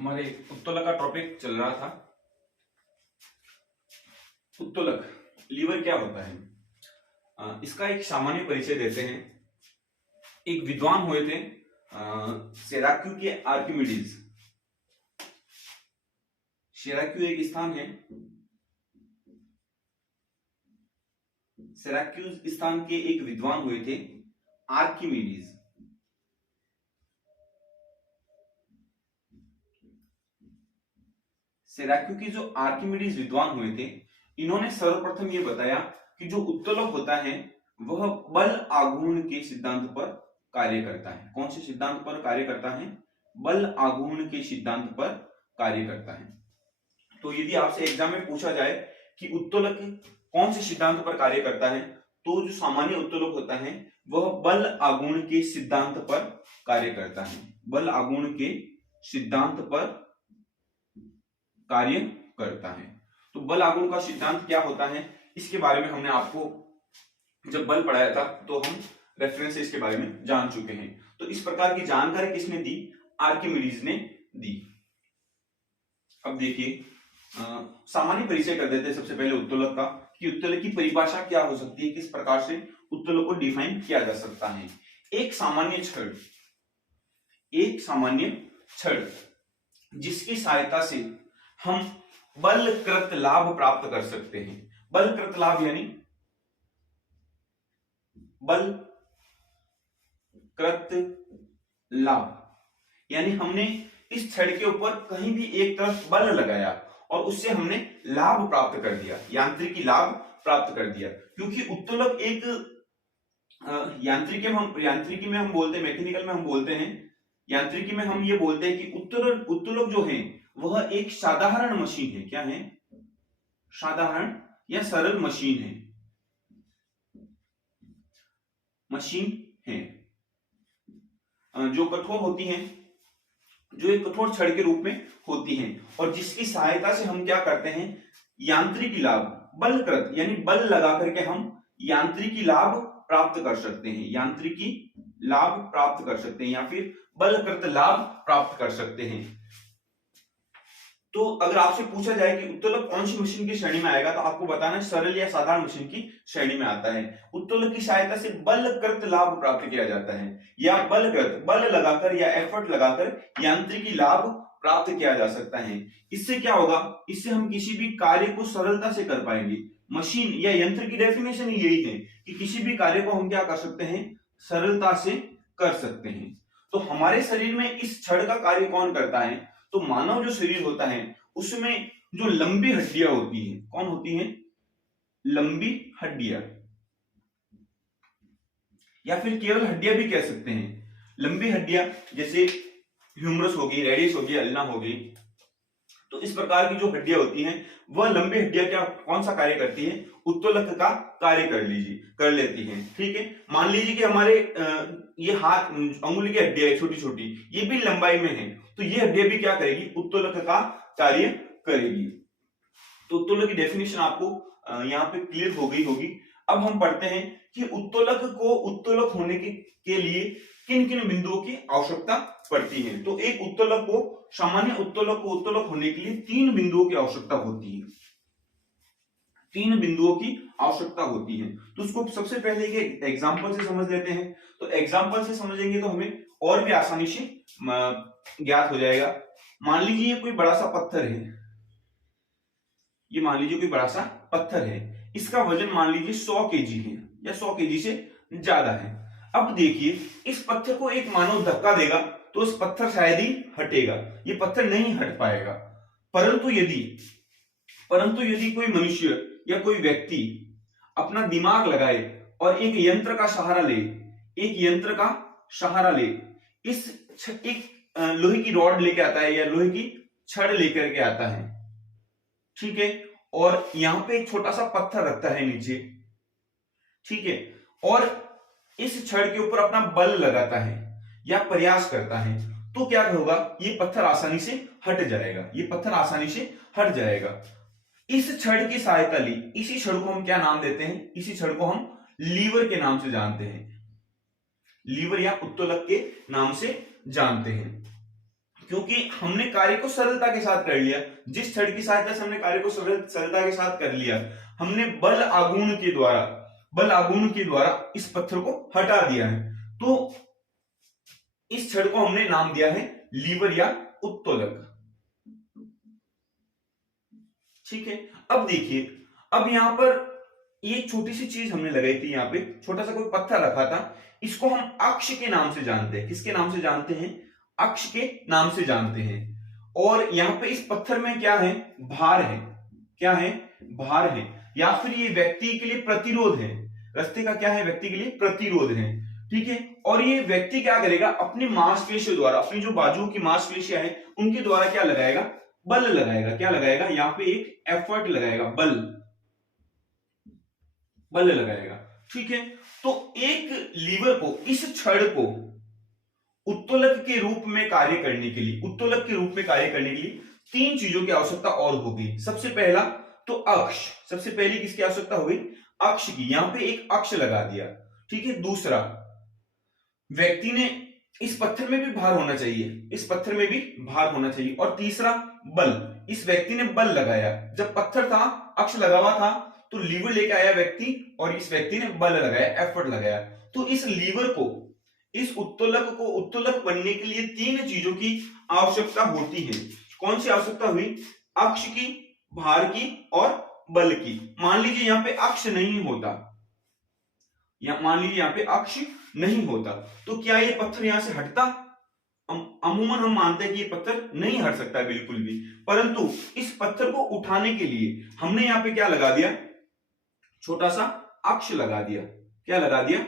हमारे उत्तोलक का टॉपिक चल रहा था। उत्तोलक लीवर क्या होता है, इसका एक सामान्य परिचय देते हैं। एक विद्वान हुए थे सिराक्यू के आर्किमिडीज। सिराक्यू एक स्थान है, सिराक्यूज स्थान के एक विद्वान हुए थे आर्किमिडीज। सिराक्यू के जो आर्किमिडीज विद्वान हुए थे, इन्होंने सर्वप्रथम यह बताया कि जो उत्तोलक होता है वह बल आघूर्ण के सिद्धांत पर कार्य करता है। कौन से सिद्धांत पर कार्य करता है? बल आघूर्ण के सिद्धांत पर कार्य करता है। तो यदि आपसे एग्जाम में पूछा जाए कि उत्तोलक कौन से सिद्धांत पर कार्य करता है, तो जो सामान्य उत्तोलक होता है वह बल आघूर्ण के सिद्धांत पर कार्य करता है। बल आघूर्ण के सिद्धांत पर कार्य करता है। तो बल आघूर्ण का सिद्धांत क्या होता है, इसके बारे में हमने आपको जब बल पढ़ाया था तो हम रेफरेंस से इसके बारे में जान चुके हैं। तो इस प्रकार की जानकारी किसने दी? आर्किमिडीज ने दी। अब देखिए, सामान्य परिचय कर देते हैं सबसे पहले उत्तोलक का, कि उत्तोलक की परिभाषा क्या हो सकती है, किस प्रकार से उत्तोलक को डिफाइन किया जा सकता है। एक सामान्य छड़ जिसकी सहायता से हम बलकृत लाभ प्राप्त कर सकते हैं। बलकृत लाभ यानी हमने इस छड़ के ऊपर कहीं भी एक तरफ बल लगाया और उससे हमने लाभ प्राप्त कर दिया, यांत्रिकी लाभ प्राप्त कर दिया। क्योंकि उत्तोलक एक यांत्रिकी में हम बोलते हैं, मैकेनिकल में हम बोलते हैं, यांत्रिकी में हम ये बोलते हैं कि उत्तोलक जो है वह एक साधारण मशीन है। क्या है? साधारण या सरल मशीन है जो कठोर होती है, जो एक कठोर छड़ के रूप में होती हैं, और जिसकी सहायता से हम क्या करते हैं, यांत्रिकी लाभ, बलकृत यानी बल लगा करके हम यांत्रिकी लाभ प्राप्त कर सकते हैं, यांत्रिकी लाभ प्राप्त कर सकते हैं या फिर बलकृत लाभ प्राप्त कर सकते हैं। तो अगर आपसे पूछा जाए कि उत्तोलक कौन सी मशीन की श्रेणी में आएगा, तो आपको बताना है सरल या साधारण मशीन की श्रेणी में आता है। उत्तोलक की सहायता से बलकृत लाभ प्राप्त किया जाता है, या बलकृत बल लगाकर या एफर्ट लगाकर यांत्रिकी लाभ प्राप्त किया जा सकता है। इससे क्या होगा? इससे हम किसी भी कार्य को सरलता से कर पाएंगे। मशीन या यंत्र की डेफिनेशन ही यही है कि किसी भी कार्य को हम क्या कर सकते हैं, सरलता से कर सकते हैं। तो हमारे शरीर में इस छड़ का कार्य कौन करता है? तो मानव जो शरीर होता है उसमें जो लंबी हड्डियां होती हैं, कौन होती हैं? लंबी हड्डियां, या फिर केवल हड्डियां भी कह सकते हैं। लंबी हड्डियां जैसे ह्यूमरस होगी, रेडियस होगी, अल्ना होगी। तो इस प्रकार की जो हड्डियां होती हैं वह लंबी हड्डियां कौन सा कार्य करती है? उत्तोलक का कार्य कर लेती हैं। ठीक है, मान लीजिए कि हमारे ये हाथ अंगुली की हड्डियां छोटी छोटी, ये भी लंबाई में है, तो ये हड्डियां भी क्या करेगी? उत्तोलक का कार्य करेगी। तो उत्तोलक की डेफिनेशन आपको यहाँ पे क्लियर हो गई होगी। अब हम पढ़ते हैं कि उत्तोलक होने के लिए किन किन बिंदुओं की आवश्यकता पड़ती है। तो एक सामान्य उत्तोलक होने के लिए 3 बिंदुओं की आवश्यकता होती है। 3 बिंदुओं की आवश्यकता होती है। तो उसको सबसे पहले एक एग्जांपल से समझ लेते हैं। तो एग्जांपल से समझेंगे तो हमें और भी आसानी से ज्ञात हो जाएगा। मान लीजिए ये कोई बड़ा सा पत्थर है, ये मान लीजिए कोई बड़ा सा पत्थर है, इसका वजन मान लीजिए 100 केजी है या 100 केजी से ज्यादा है। अब देखिए, इस पत्थर को एक मानव धक्का देगा तो उस पत्थर शायद ही हटेगा, ये पत्थर नहीं हट पाएगा। परंतु यदि कोई मनुष्य या कोई व्यक्ति अपना दिमाग लगाए और एक यंत्र का सहारा ले, एक लोहे की रॉड लेके आता है या लोहे की छड़ लेकर के आता है, ठीक है, और यहां पे एक छोटा सा पत्थर रखता है नीचे, ठीक है, और इस छड़ के ऊपर अपना बल लगाता है या प्रयास करता है, तो क्या होगा? ये पत्थर आसानी से हट जाएगा। इस छड़ की सहायता ली, इसी छड़ को हम क्या नाम देते हैं? इसी छड़ को हम लीवर के नाम से जानते हैं, लीवर या उत्तोलक के नाम से जानते हैं। क्योंकि हमने कार्य को सरलता के साथ कर लिया, जिस छड़ की सहायता से हमने कार्य को सरलता के साथ कर लिया, हमने बल आघूर्ण के द्वारा इस पत्थर को हटा दिया है, तो इस छड़ को हमने नाम दिया है लीवर या उत्तोलक। ठीक है, अब देखिए, अब यहां पर ये छोटी सी चीज हमने लगाई थी, यहां पे छोटा सा कोई पत्थर रखा था, इसको हम अक्ष के नाम से जानते हैं। किसके नाम से जानते हैं? अक्ष के नाम से जानते हैं। और यहां पे इस पत्थर में क्या है? भार है। क्या है? भार है, या फिर ये व्यक्ति के लिए प्रतिरोध है। रास्ते का क्या है? व्यक्ति के लिए प्रतिरोध है। ठीक है, और ये व्यक्ति क्या करेगा? अपनी मांसपेशियों द्वारा, अपनी जो बाजुओं की मांसपेशियां हैं उनके द्वारा क्या लगाएगा? बल लगाएगा। क्या लगाएगा? यहाँ पे एक एफर्ट लगाएगा, बल लगाएगा। ठीक है, तो एक लीवर को, इस छड़ को उत्तोलक के रूप में कार्य करने के लिए तीन चीजों की आवश्यकता और होगी। सबसे पहला तो अक्ष, सबसे पहली किसकी आवश्यकता होगी? अक्ष की। यहां पे एक अक्ष लगा दिया। ठीक है, दूसरा, व्यक्ति ने इस पत्थर में भी भार होना चाहिए, और तीसरा बल, इस व्यक्ति ने बल लगाया। जब पत्थर था, अक्ष लगा हुआ था, तो लीवर लेके आया व्यक्ति, और इस व्यक्ति ने बल लगाया, एफर्ट लगाया। तो इस लीवर को, इस उत्तोलक बनने के लिए तीन चीजों की आवश्यकता होती है। कौन सी आवश्यकता हुई? अक्ष की, भार की और बल की। मान लीजिए यहां पे अक्ष नहीं होता, तो क्या ये पत्थर यहां से हटता? अमूमन हम मानते हैं कि ये पत्थर नहीं हट सकता बिल्कुल भी, परंतु इस पत्थर को उठाने के लिए हमने यहां पे क्या लगा दिया? छोटा सा अक्ष लगा दिया। क्या लगा दिया?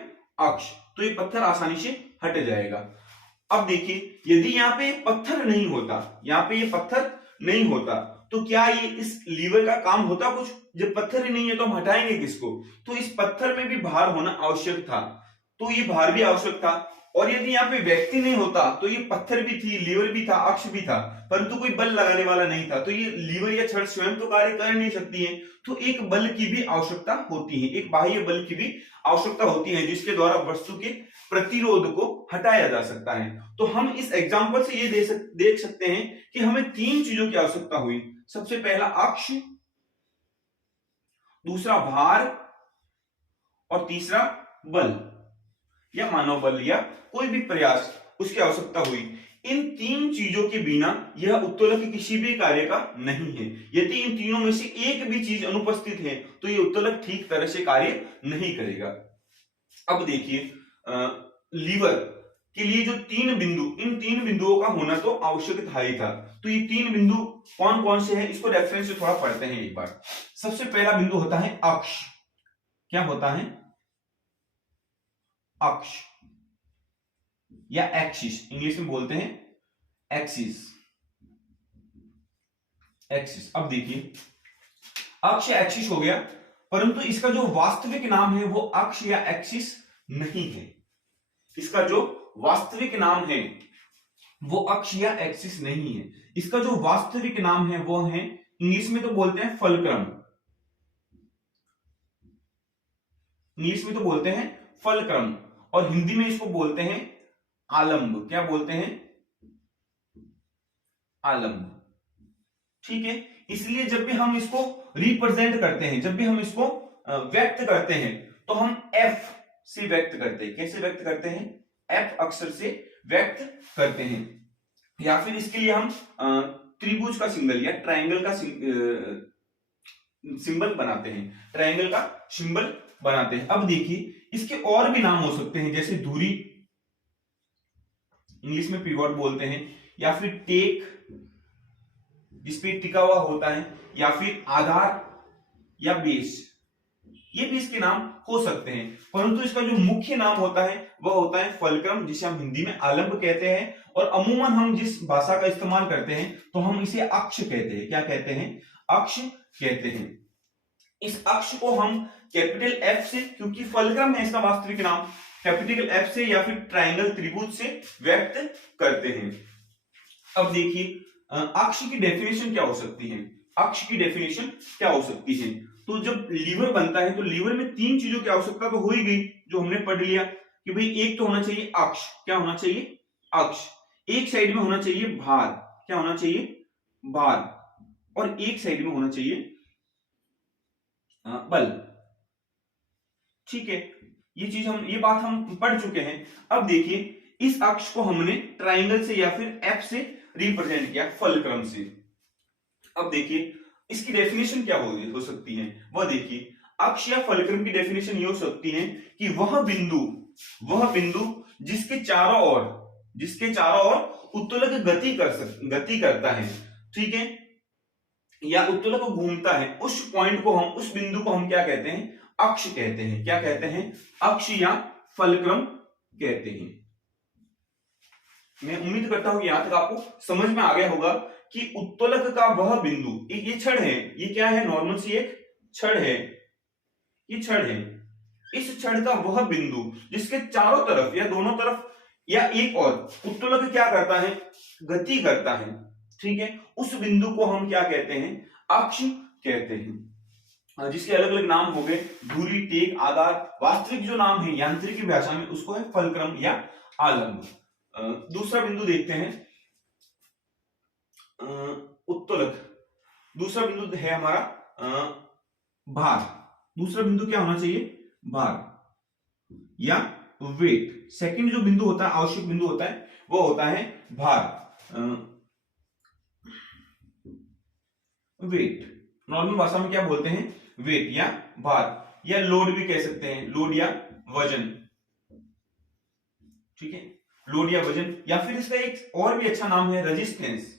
अक्ष। तो ये पत्थर आसानी से हट जाएगा। अब देखिए, यदि यहाँ पे पत्थर नहीं होता, तो क्या ये इस लीवर का काम होता कुछ? जब पत्थर ही नहीं है तो हम हटाएंगे किसको? तो इस पत्थर में भी भार होना आवश्यक था, तो ये भार भी आवश्यक था। और यदि यहाँ पे व्यक्ति नहीं होता, तो ये पत्थर भी थी, लीवर भी था, अक्ष भी था, परंतु कोई बल लगाने वाला नहीं था, तो ये लीवर या छड़ स्वयं तो कार्य कर नहीं सकती है। तो एक बल की भी आवश्यकता होती है, एक बाह्य बल की भी आवश्यकता होती है, जिसके द्वारा वस्तु के प्रतिरोध को हटाया जा सकता है। तो हम इस एग्जाम्पल से ये देख सकते हैं कि हमें तीन चीजों की आवश्यकता हुई। सबसे पहला अक्ष, दूसरा भार, और तीसरा बल या मानव बल या कोई भी प्रयास, उसकी आवश्यकता हुई। इन तीन चीजों के बिना यह उत्तोलक किसी भी कार्य का नहीं है। यदि इन तीनों में से एक भी चीज अनुपस्थित है, तो यह उत्तोलक ठीक तरह से कार्य नहीं करेगा। अब देखिए, लीवर के लिए जो तीन बिंदु, इन तीन बिंदुओं का होना तो आवश्यक था ही था। तो ये तीन बिंदु कौन कौन से हैं, इसको रेफरेंस से थोड़ा पढ़ते हैं एक बार। सबसे पहला बिंदु होता है अक्ष। क्या होता है? अक्ष या एक्सिस, इंग्लिश में बोलते हैं एक्सिस। अब देखिए, अक्ष या एक्सिस हो गया, परंतु इसका जो वास्तविक नाम है वो अक्ष या एक्सिस नहीं है। इसका जो वास्तविक नाम है वो अक्ष या एक्सिस नहीं है। इसका जो वास्तविक नाम है वो है, इंग्लिश में तो बोलते हैं फलक्रम, और हिंदी में इसको बोलते हैं आलंब। क्या बोलते हैं? आलंब। ठीक है, इसलिए जब भी हम इसको रिप्रेजेंट करते हैं, जब भी हम इसको व्यक्त करते हैं, तो हम एफ से व्यक्त करते हैं। कैसे व्यक्त करते हैं? एफ अक्षर से व्यक्त करते हैं। या फिर इसके लिए हम त्रिभुज का सिंबल या ट्रायंगल का सिंबल बनाते हैं, ट्रायंगल का सिंबल बनाते हैं। अब देखिए, इसके और भी नाम हो सकते हैं, जैसे धुरी, इंग्लिश में पिवट बोलते हैं, या फिर टेक, जिसपे टिका हुआ होता है, या फिर आधार या बेस, ये भी इसके नाम हो सकते हैं। परंतु इसका जो मुख्य नाम होता है वह होता है फलक्रम, जिसे हम हिंदी में आलंब कहते हैं। और अमूमन हम जिस भाषा का इस्तेमाल करते हैं तो हम इसे अक्ष कहते हैं। क्या कहते हैं? अक्ष कहते हैं। इस अक्ष को हम कैपिटल एफ से, क्योंकि फलक्रम है इसका वास्तविक नाम, कैपिटल एफ से या फिर ट्रायंगल त्रिभुज से व्यक्त करते हैं। अब देखिए, अक्ष की डेफिनेशन क्या हो सकती है? अक्ष की डेफिनेशन क्या हो सकती है? तो जब लीवर बनता है तो लीवर में तीन चीजों की आवश्यकता तो हो ही गई, जो हमने पढ़ लिया कि भाई एक तो होना चाहिए अक्ष। क्या होना चाहिए? अक्ष। एक साइड में होना चाहिए भार, क्या होना चाहिए, भार, और एक साइड में होना चाहिए बल। ठीक है, ये बात हम पढ़ चुके हैं। अब देखिए इस अक्ष को हमने ट्राइंगल से या फिर एफ से रिप्रेजेंट किया, फलक्रम से। अब देखिए इसकी डेफिनेशन क्या हो सकती है, वह देखिए अक्ष या फलक्रम की डेफिनेशन ये हो सकती है कि वह बिंदु जिसके चारों ओर उत्तोलक गति करता है, ठीक है, या उत्तोलक घूमता है, उस बिंदु को हम क्या कहते हैं, अक्ष कहते हैं। क्या कहते हैं, अक्ष या फलक्रम कहते हैं। मैं उम्मीद करता हूं कि यहां तक आपको समझ में आ गया होगा कि उत्तोलक का वह बिंदु, ये छड़ है, ये क्या है, नॉर्मल सी एक छड़ है, ये छड़ है, इस छड़ का वह बिंदु जिसके चारों तरफ या दोनों तरफ या एक और उत्तोलक क्या करता है, गति करता है, ठीक है, उस बिंदु को हम क्या कहते हैं, अक्ष कहते हैं, जिसके अलग अलग नाम हो गए, धुरी, टेक, आधार। वास्तविक जो नाम है यांत्रिकी भाषा में उसको है फलक्रम या आलंब। दूसरा बिंदु देखते हैं, उत्तोलक। दूसरा बिंदु है हमारा भार। दूसरा बिंदु क्या होना चाहिए, भार या वेट। सेकंड जो बिंदु होता है, आवश्यक बिंदु होता है, वो होता है भार, वेट। नॉर्मल भाषा में क्या बोलते हैं, वेट या भार, या लोड भी कह सकते हैं, लोड या वजन, ठीक है, लोड या वजन, या फिर इसका एक और भी अच्छा नाम है रेजिस्टेंस,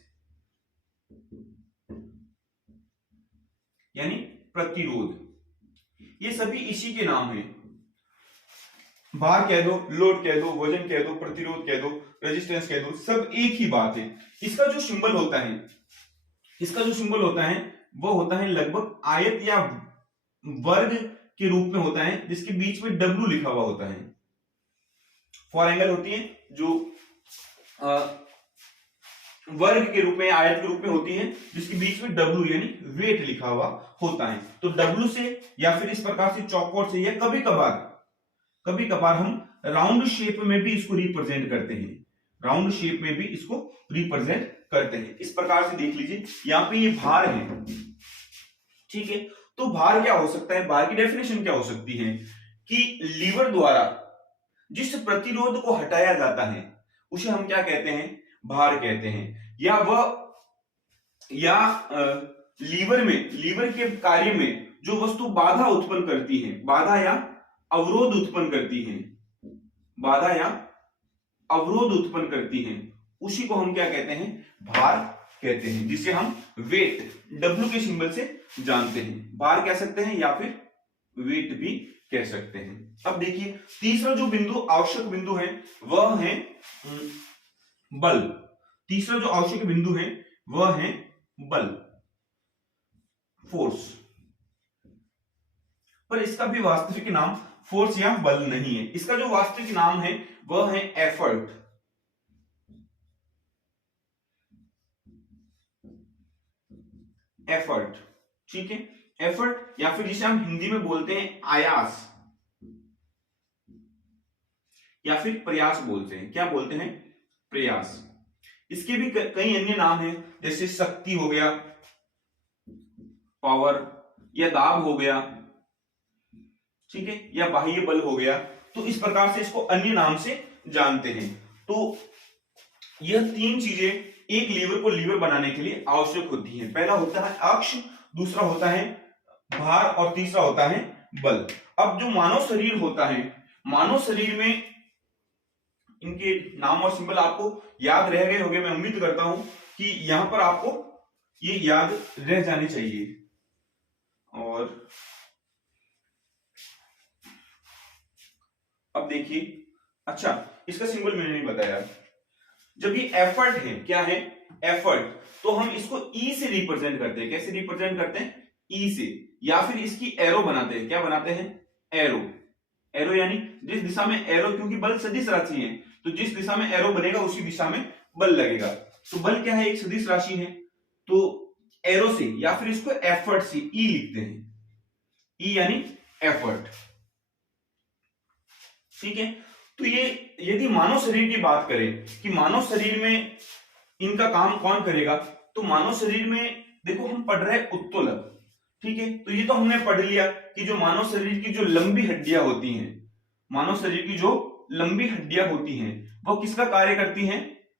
यानी प्रतिरोध। ये सभी इसी के नाम हैं। भार कह दो, लोड कह दो, वजन कह दो, प्रतिरोध कह दो, रेजिस्टेंस कह दो, सब एक ही बात है। इसका जो सिंबल होता है वो होता है लगभग आयत या वर्ग के रूप में होता है, जिसके बीच में W लिखा हुआ होता है। फॉर एंगल होती है जो वर्ग के रूप में, आयत के रूप में होती है, जिसके बीच में W यानी वेट लिखा हुआ होता है। तो W से या फिर इस प्रकार से चौकोर से, या कभी कभार हम राउंड शेप में भी इसको रिप्रेजेंट करते हैं, राउंड शेप में भी इसको रिप्रेजेंट करते हैं। इस प्रकार से देख लीजिए, यहां पे ये भार है, ठीक है। तो भार क्या हो सकता है, भार की डेफिनेशन क्या हो सकती है कि लीवर द्वारा जिस प्रतिरोध को हटाया जाता है उसे हम क्या कहते हैं, भार कहते हैं। या लीवर के कार्य में जो वस्तु बाधा उत्पन्न करती है, बाधा या अवरोध उत्पन्न करती है, उसी को हम क्या कहते हैं, भार कहते हैं, जिसे हम वेट, W के सिंबल से जानते हैं। भार कह सकते हैं या फिर वेट भी कह सकते हैं। अब देखिए तीसरा जो बिंदु, आवश्यक बिंदु है, वह है बल। तीसरा जो आवश्यक बिंदु है वह है बल, फोर्स। पर इसका भी वास्तविक नाम फोर्स या बल नहीं है। इसका जो वास्तविक नाम है वह है एफर्ट। एफर्ट, ठीक है, एफर्ट, या फिर जिसे हम हिंदी में बोलते हैं आयास, या फिर प्रयास बोलते हैं। क्या बोलते हैं, प्रयास। इसके भी कई अन्य नाम हैं, जैसे शक्ति हो गया, पावर, या दाब हो गया, ठीक है, या बाह्य बल हो गया। तो इस प्रकार से इसको अन्य नाम से जानते हैं। तो यह तीन चीजें एक लीवर को लीवर बनाने के लिए आवश्यक होती हैं। पहला होता है अक्ष, दूसरा होता है भार, और तीसरा होता है बल। अब जो मानव शरीर होता है, मानव शरीर में इनके नाम और सिंबल आपको याद रह गए होंगे। मैं उम्मीद करता हूं कि यहां पर आपको ये याद रह जाने चाहिए। और अब देखिए, अच्छा इसका सिंबल मैंने नहीं बताया। जब ये एफर्ट है, क्या है, एफर्ट, तो हम इसको ई से रिप्रेजेंट करते हैं। कैसे रिप्रेजेंट करते हैं, ई से, या फिर इसकी एरो बनाते हैं। क्या बनाते हैं, एरो। एरो यानी जिस दिशा में एरो, क्योंकि बल सदिश राशि है, तो जिस दिशा में एरो बनेगा उसी दिशा में बल लगेगा। तो बल क्या है, एक सदिश राशि है, तो एरो से, या फिर इसको एफर्ट से, ई लिखते हैं, ई यानी एफर्ट, ठीक है। तो ये यदि मानव शरीर की बात करें कि मानव शरीर में इनका काम कौन करेगा, तो मानव शरीर में देखो हम पढ़ रहे हैं उत्तोलक, ठीक है। तो ये तो हमने पढ़ लिया कि जो मानव शरीर की जो लंबी हड्डियां होती हैं, मानव शरीर की जो लंबी हड्डियां होती हैं वह किसका कार्य करती हैं,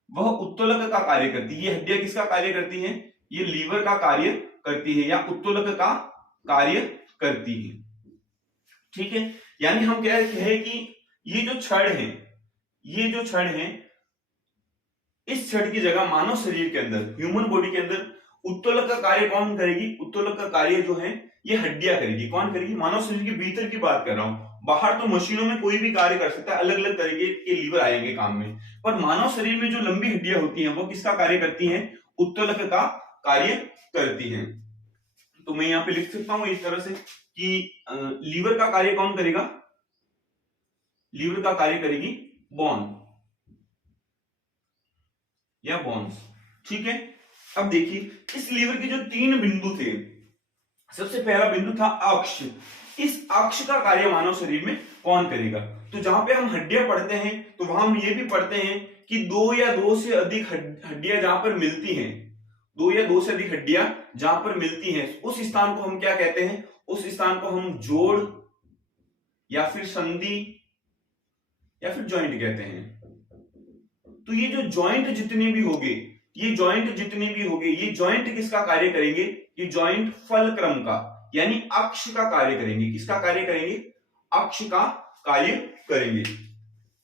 वह उत्तोलक का कार्य करती है। ये हड्डियां किसका कार्य करती हैं, ये लीवर का कार्य करती है या उत्तोलक का कार्य करती है, ठीक है। यानी हम क्या कहें कि ये जो छड़ है, ये जो छड़ है, इस छड़ की जगह मानव शरीर के अंदर, ह्यूमन बॉडी के अंदर उत्तोलक का कार्य कौन करेगी, उत्तोलक का कार्य जो है ये हड्डियां करेगी। कौन करेगी, मानव शरीर के भीतर की बात कर रहा हूं। बाहर तो मशीनों में कोई भी कार्य कर सकता है, अलग अलग तरीके के लीवर आएंगे काम में, पर मानव शरीर में जो लंबी हड्डियां होती हैं वो किसका कार्य करती हैं, उत्तोलक का कार्य करती हैं। तो मैं यहाँ पे लिख सकता हूं इस तरह से कि लीवर का कार्य कौन करेगा, लीवर का कार्य करेगी बोन या बोन्स, ठीक है। अब देखिए इस लीवर के जो 3 बिंदु थे, सबसे पहला बिंदु था अक्ष। इस अक्ष का कार्य मानव शरीर में कौन करेगा, तो जहां पे हम हड्डियां पढ़ते हैं तो वहां हम ये भी पढ़ते हैं कि 2 या 2 से अधिक हड्डियां जहां पर मिलती हैं, 2 या 2 से अधिक हड्डियां जहां पर मिलती हैं, उस स्थान को हम क्या कहते हैं, उस स्थान को हम जोड़ या फिर संधि या फिर जॉइंट कहते हैं। तो ये जो जॉइंट जितने भी होंगे, ये जॉइंट जितने भी होंगे, ये जॉइंट किसका कार्य करेंगे, ये जॉइंट फलक्रम का यानी अक्ष का कार्य करेंगे। किसका कार्य करेंगे, अक्ष का कार्य करेंगे।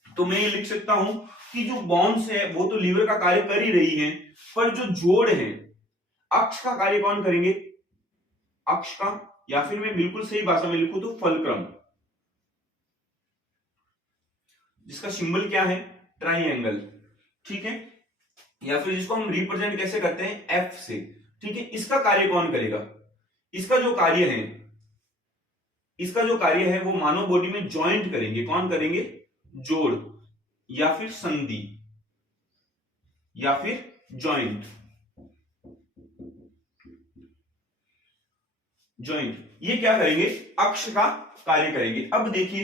तो मैं ये लिख सकता हूं कि जो बोन्स है वो तो लीवर का कार्य कर ही रही है, पर जो जोड़ है अक्ष का कार्य कौन करेंगे, अक्ष का, या फिर मैं बिल्कुल सही भाषा में लिखूं तो फलक्रम, जिसका सिंबल क्या है, ट्राइएंगल, ठीक है। या फिर जिसको हम रिप्रेजेंट कैसे करते हैं, एफ से, ठीक है। इसका कार्य कौन करेगा, इसका जो कार्य है, इसका जो कार्य है वो मानव बॉडी में जॉइंट करेंगे। कौन करेंगे, जोड़ या फिर संधि या फिर जॉइंट, जॉइंट, ये क्या करेंगे, अक्ष का कार्य करेंगे। अब देखिए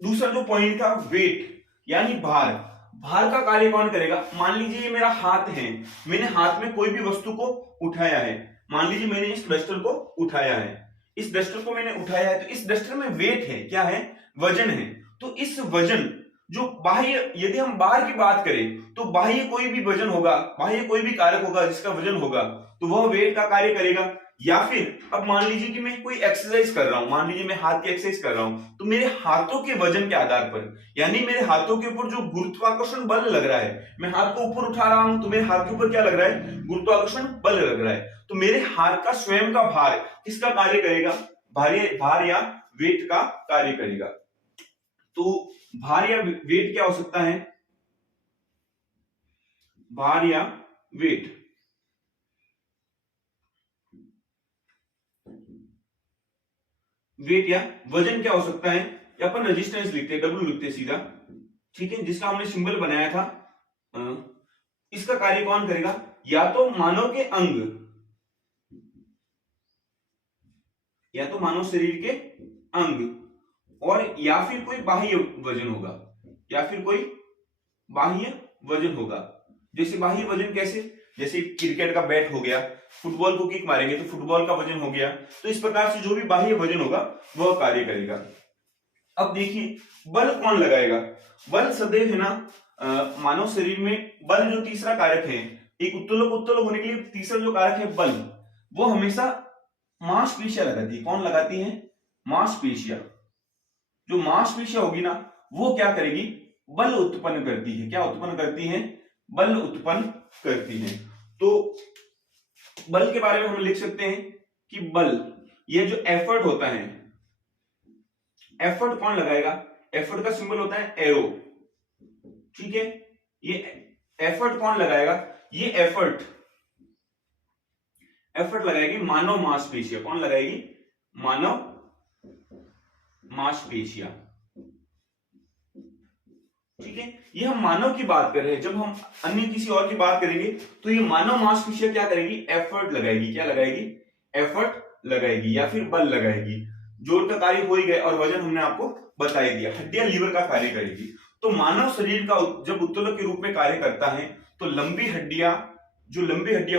दूसरा जो पॉइंट था वेट यानी भार, भार का कार्य कौन करेगा। मान लीजिए ये मेरा हाथ है, मैंने हाथ में कोई भी वस्तु को उठाया है, मान लीजिए मैंने इस डस्टर को उठाया है, इस डस्टर को मैंने उठाया है, तो इस डस्टर में वेट है, क्या है, वजन है। तो इस वजन जो बाह्य, यदि हम बाहर की बात करें तो बाह्य कोई भी वजन होगा, बाह्य कोई भी कारक होगा जिसका वजन होगा, तो वह वेट का कार्य करेगा। या फिर अब मान लीजिए कि मैं कोई एक्सरसाइज कर रहा हूं, मान लीजिए मैं हाथ की एक्सरसाइज कर रहा हूं, तो मेरे हाथों के वजन के आधार पर, यानी मेरे हाथों के ऊपर जो गुरुत्वाकर्षण बल लग रहा है, मैं हाथ को ऊपर उठा रहा हूं तो मेरे हाथ के ऊपर क्या लग रहा है, गुरुत्वाकर्षण बल लग रहा है। तो मेरे हाथ का स्वयं का भार किसका कार्य करेगा, भार या वेट का कार्य करेगा। तो भार या वेट क्या हो सकता है, भार या वेट, वेट या वजन क्या हो सकता है, या अपन रेजिस्टेंस लिखते हैं, डब्ल्यू लिखते हैं सीधा, ठीक है, जिसका हमने सिंबल बनाया था। इसका कार्य कौन करेगा, या तो मानव के अंग, या तो मानव शरीर के अंग, और या फिर कोई बाह्य वजन होगा, या फिर कोई बाह्य वजन होगा। जैसे बाह्य वजन कैसे, जैसे क्रिकेट का बैट हो गया, फुटबॉल को किक मारेंगे तो फुटबॉल का वजन हो गया। तो इस प्रकार से जो भी बाह्य वजन होगा वह कार्य करेगा। अब देखिए बल कौन लगाएगा, बल सदैव है ना, मानव शरीर में बल जो तीसरा कारक है, एक उत्तोलक होने के लिए तीसरा जो कारक है बल, वो हमेशा मांसपेशियां लगाती है। कौन लगाती है, मांसपेशियां। जो मांसपेशियां होगी ना वो क्या करेगी, बल उत्पन्न करती है। क्या उत्पन्न करती है, बल उत्पन्न करती है। तो बल के बारे में हम लिख सकते हैं कि बल, ये जो एफर्ट होता है, एफर्ट कौन लगाएगा, एफर्ट का सिंबल होता है एरो, ठीक है। ये एफर्ट कौन लगाएगा, ये एफर्ट लगाएगी मानव मांसपेशियां। कौन लगाएगी, मानव मांसपेशियां, ठीक है। ये हम मानव की बात कर रहे हैं, जब हम अन्य किसी और की बात करेंगे तो ये मानव मांसपेशियां क्या करेगी, एफर्ट लगाएगी। क्या लगाएगी, एफर्ट लगाएगी या फिर बल लगाएगी। जोड़ का कार्य हो ही गया और वजन हमने आपको बता ही दिया, हड्डियां लीवर का कार्य करेगी। तो मानव शरीर का जब उत्तोलक के रूप में कार्य करता है तो लंबी हड्डियां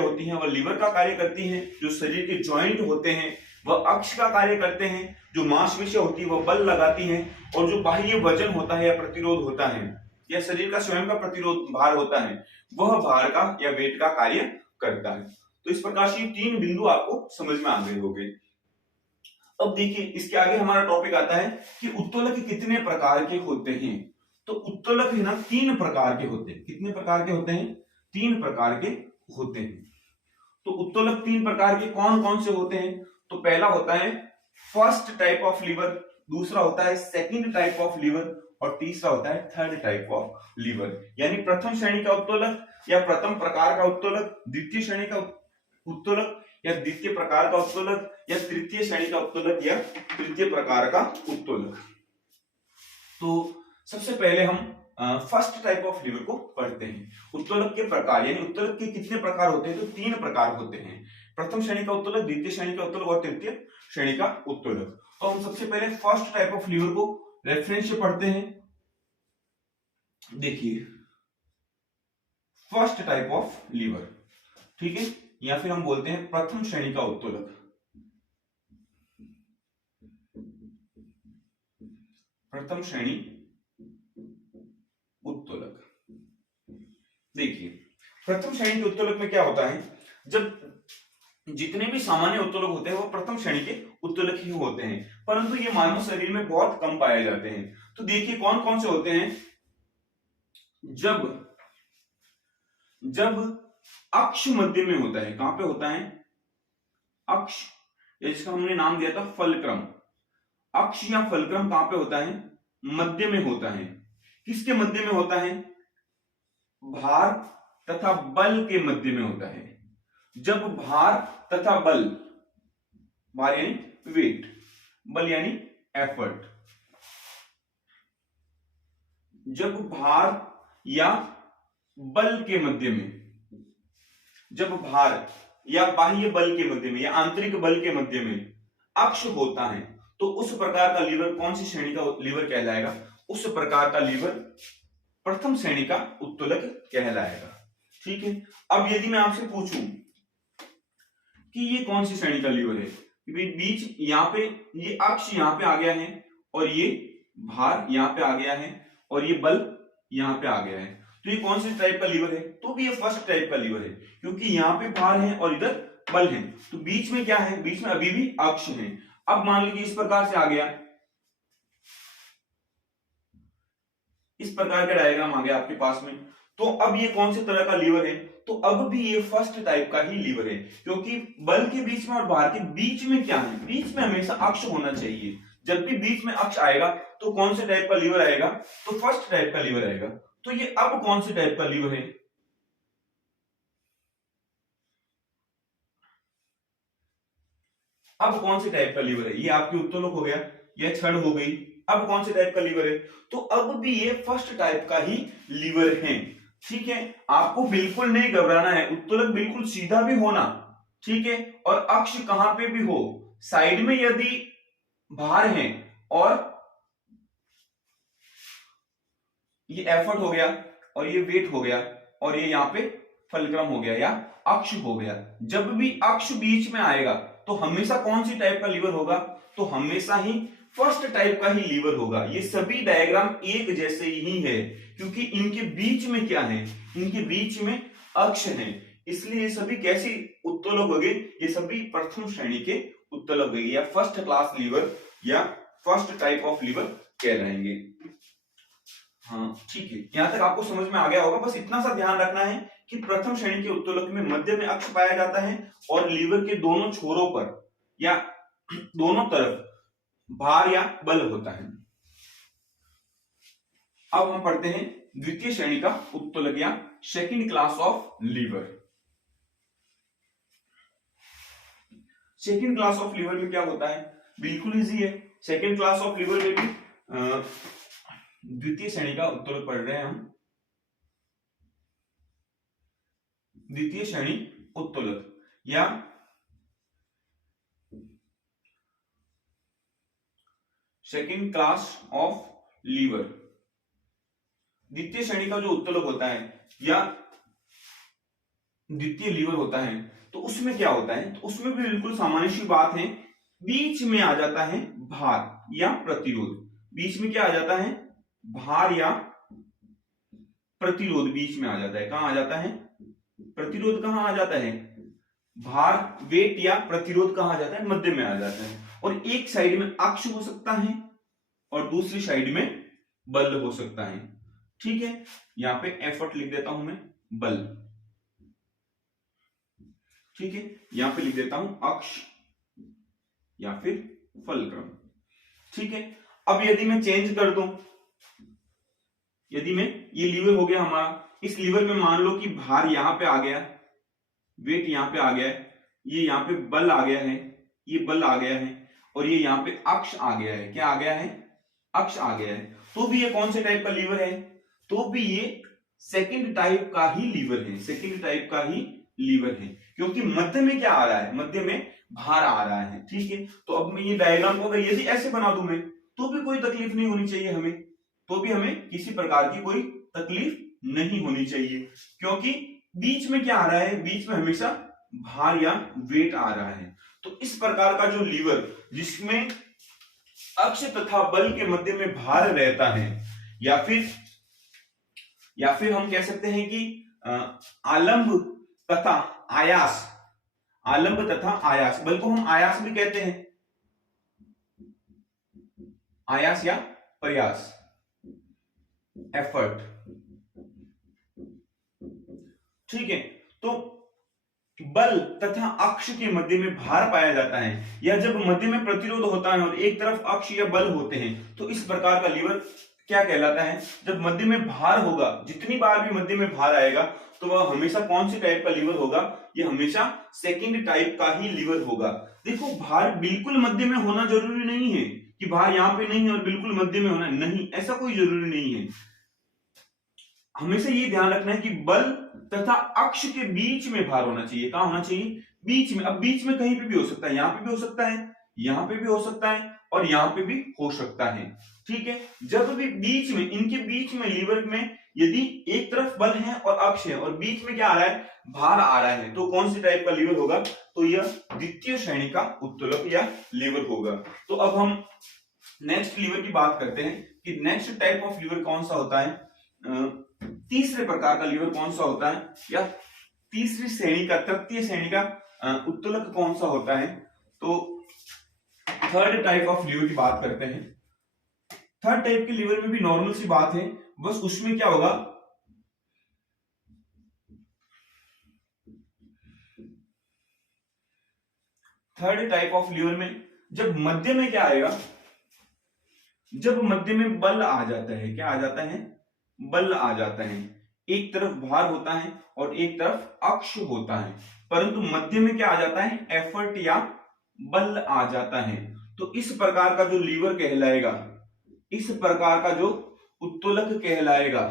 होती हैं वह लीवर का कार्य करती हैं, जो शरीर के जॉइंट होते हैं वह अक्ष का कार्य करते हैं, जो मांसपेशियां होती है वह बल लगाती हैं, और जो बाह्य वजन होता है या प्रतिरोध होता है या शरीर का स्वयं का प्रतिरोध भार होता है वह भार का या वेट का कार्य करता है। तो इस प्रकार से 3 बिंदु आपको समझ में आ गए होंगे। अब देखिए इसके आगे हमारा टॉपिक आता है कि उत्तोलक कितने प्रकार के होते हैं। तो उत्तोलक है ना 3 प्रकार के होते हैं। कितने प्रकार के होते हैं? 3 प्रकार के होते हैं। तो उत्तोलक 3 प्रकार के कौन कौन से होते हैं? तो पहला होता है फर्स्ट टाइप ऑफ लीवर, दूसरा होता है सेकंड टाइप ऑफ लीवर, और तीसरा होता है थर्ड टाइप ऑफ लीवर। यानी प्रथम श्रेणी का उत्तोलक या प्रथम प्रकार का उत्तोलक, द्वितीय श्रेणी का उत्तोलक या द्वितीय प्रकार का उत्तोलक, या तृतीय श्रेणी का उत्तोलक या तृतीय प्रकार का उत्तोलक। तो सबसे पहले हम फर्स्ट टाइप ऑफ लीवर को पढ़ते हैं। उत्तोलक के प्रकार, यानी उत्तोलक के कितने प्रकार होते हैं? तो 3 प्रकार होते हैं, प्रथम श्रेणी का उत्तोलक, द्वितीय श्रेणी का उत्तोलक और तृतीय श्रेणी का उत्तोलक। तो हम सबसे पहले फर्स्ट टाइप ऑफ लीवर को रेफरेंस से पढ़ते हैं। देखिए फर्स्ट टाइप ऑफ लीवर, ठीक है, या फिर हम बोलते हैं प्रथम श्रेणी का उत्तोलक। प्रथम श्रेणी उत्तोलक। देखिए प्रथम श्रेणी के उत्तोलक में क्या होता है, जब जितने भी सामान्य उत्तोलक होते हैं वो प्रथम श्रेणी के उत्तोलक ही होते हैं, परंतु ये मानव शरीर में बहुत कम पाए जाते हैं। तो देखिए कौन कौन से होते हैं। जब अक्ष मध्य में होता है, कहां पे होता है? अक्ष, जिसका हमने नाम दिया था फलक्रम। अक्ष या फलक्रम कहां पे होता है? मध्य में होता है। किसके मध्य में होता है? भार तथा बल के मध्य में होता है। जब भार तथा बल, भार यानी वेट, बल यानी एफर्ट, जब भार या बल के मध्य में, जब भार या बाह्य बल के मध्य में या आंतरिक बल के मध्य में अक्ष होता है तो उस प्रकार का लीवर कौन सी श्रेणी का लीवर कहलाएगा? उस प्रकार का लीवर प्रथम श्रेणी का उत्तोलक कहलाएगा। ठीक है। अब यदि मैं आपसे पूछूं कि ये कौन सी श्रेणी का लीवर है, बीच यहाँ पे ये अक्ष यहाँ पे आ गया है और ये भार यहाँ पे आ गया है और ये बल यहाँ पे आ गया है, तो ये कौन सी टाइप का लीवर है? तो भी ये फर्स्ट टाइप का लीवर है, क्योंकि यहाँ पे भार है और इधर बल है, तो बीच में क्या है? बीच में अभी भी अक्ष है। अब मान लीजिए इस प्रकार से आ गया, इस प्रकार का डायग्राम आ गया आपके पास में, तो अब ये कौन से तरह का लीवर है? तो अब भी ये फर्स्ट टाइप का ही लीवर है, क्योंकि बल के बीच में और भार के बीच में क्या है? बीच में हमेशा अक्ष होना चाहिए। जब भी बीच में अक्ष आएगा तो कौन से टाइप का लीवर आएगा? तो फर्स्ट टाइप का लीवर आएगा। तो ये अब कौन से टाइप का लीवर है? अब कौन से टाइप का लीवर है? ये आपकी उत्तोलक हो गया, यह छड़ हो गई। अब कौन से टाइप का लीवर है? तो अब भी ये फर्स्ट टाइप का ही लीवर है। ठीक है, आपको बिल्कुल नहीं घबराना है, उत्तोलक बिल्कुल सीधा भी होना, ठीक है, और अक्ष कहां पे भी हो, साइड में यदि भार है और ये एफर्ट हो गया और ये वेट हो गया और ये यहाँ पे फलक्रम हो गया या अक्ष हो गया, जब भी अक्ष बीच में आएगा तो हमेशा कौन सी टाइप का लीवर होगा? तो हमेशा ही फर्स्ट टाइप का ही लीवर होगा। ये सभी डायग्राम एक जैसे ही है, क्योंकि इनके बीच में क्या है? इनके बीच में अक्ष है, इसलिए ये सभी कैसी उत्तोलक हो गए? ये सभी प्रथम श्रेणी के उत्तोलक हो गए या फर्स्ट क्लास लीवर या फर्स्ट टाइप ऑफ लीवर कहलाएंगे। हाँ ठीक है, यहां तक आपको समझ में आ गया होगा। बस इतना सा ध्यान रखना है कि प्रथम श्रेणी के उत्तोलक में मध्य में अक्ष पाया जाता है और लीवर के दोनों छोरों पर या दोनों तरफ भार या बल होता है। अब हम पढ़ते हैं द्वितीय श्रेणी का उत्तोलक या second class of lever. Second class of lever में क्या होता है? बिल्कुल इजी है। सेकंड क्लास ऑफ लीवर में भी द्वितीय श्रेणी का उत्तोलक पढ़ रहे हैं हम। द्वितीय श्रेणी उत्तोलक या सेकेंड क्लास ऑफ लीवर। द्वितीय श्रेणी का जो उत्तोलक होता है या द्वितीय लीवर होता है, तो उसमें क्या होता है, तो उसमें भी बिल्कुल सामान्य सी बात है, बीच में आ जाता है भार या प्रतिरोध। बीच में क्या आ जाता है, भार या प्रतिरोध बीच में आ जाता है। कहां आ जाता है, प्रतिरोध कहां आ जाता है, भार वेट या प्रतिरोध कहां आ जाता है, मध्य में आ जाता है। और एक साइड में अक्ष हो सकता है और दूसरी साइड में बल हो सकता है। ठीक है, यहां पे एफर्ट लिख देता हूं मैं, बल। ठीक है, यहां पे लिख देता हूं अक्ष या फिर फलक्रम। ठीक है, अब यदि मैं चेंज कर दूं, यदि मैं, ये लीवर हो गया हमारा, इस लीवर में मान लो कि भार यहां पे आ गया, वेट यहां पे आ गया है, ये यहां पे बल आ गया है, ये बल आ गया है, और ये यहां पे अक्ष आ गया है। क्या आ गया है, अक्ष आ गया है। तो भी ये कौन से टाइप का लीवर है, तो भी ये सेकंड टाइप का ही लीवर है, सेकंड टाइप का ही लीवर है, क्योंकि मध्य में क्या आ रहा है, मध्य में भार आ रहा है। ठीक है, तो अब मैं ये डायग्राम को अगर यदि ऐसे बना दूं मैं, तो भी कोई तकलीफ नहीं होनी चाहिए हमें, तो भी हमें किसी प्रकार की कोई तकलीफ नहीं होनी चाहिए, क्योंकि बीच में क्या आ रहा है, बीच में हमेशा भार या वेट आ रहा है। तो इस प्रकार का जो लीवर जिसमें अक्ष तथा बल के मध्य में भार रहता है, या फिर हम कह सकते हैं कि आलंब तथा आयास, आलंब तथा आयास, बल को हम आयास भी कहते हैं, आयास या प्रयास, एफर्ट। ठीक है, तो बल तथा अक्ष के मध्य में भार पाया जाता है, या जब मध्य में प्रतिरोध होता है और एक तरफ अक्ष या बल होते हैं, तो इस प्रकार का लीवर क्या कहलाता है, जब मध्य में भार होगा, जितनी बार भी मध्य में भार आएगा, तो वह हमेशा कौन सी टाइप का लीवर होगा, ये हमेशा सेकंड टाइप का ही लीवर होगा। देखो, भार बिल्कुल मध्य में होना जरूरी नहीं है कि भार यहां पे नहीं है और बिल्कुल मध्य में होना नहीं, ऐसा कोई जरूरी नहीं है। हमेशा ये ध्यान रखना है कि बल तथा अक्ष के बीच में भार होना चाहिए। कहां होना चाहिए, बीच में। अब बीच में कहीं पे भी हो सकता है, यहां पे भी हो सकता है, यहां पे भी हो सकता है, और यहां पे भी हो सकता है। ठीक है, जब भी बीच में, इनके बीच में लीवर में यदि एक तरफ बल है और अक्ष है और बीच में क्या आ रहा है, भार आ रहा है, तो कौन सी टाइप का लीवर होगा, तो यह द्वितीय श्रेणी का उत्तोलक या लीवर होगा। तो अब हम नेक्स्ट लीवर की बात करते हैं कि नेक्स्ट टाइप ऑफ लीवर कौन सा होता है, तीसरे प्रकार का लीवर कौन सा होता है, या तीसरी श्रेणी का, तृतीय श्रेणी का उत्तोलक कौन सा होता है। तो थर्ड टाइप ऑफ लीवर की बात करते हैं। थर्ड टाइप के लीवर में भी नॉर्मल सी बात है, बस उसमें क्या होगा, थर्ड टाइप ऑफ लीवर में जब मध्य में क्या आएगा, जब मध्य में बल आ जाता है, क्या आ जाता है, बल आ जाता है। एक तरफ भार होता है और एक तरफ अक्ष होता है, परंतु मध्य में क्या आ जाता है, एफर्ट या बल आ जाता है। तो इस प्रकार का जो लीवर कहलाएगा, इस प्रकार का जो उत्तोलक कहलाएगा,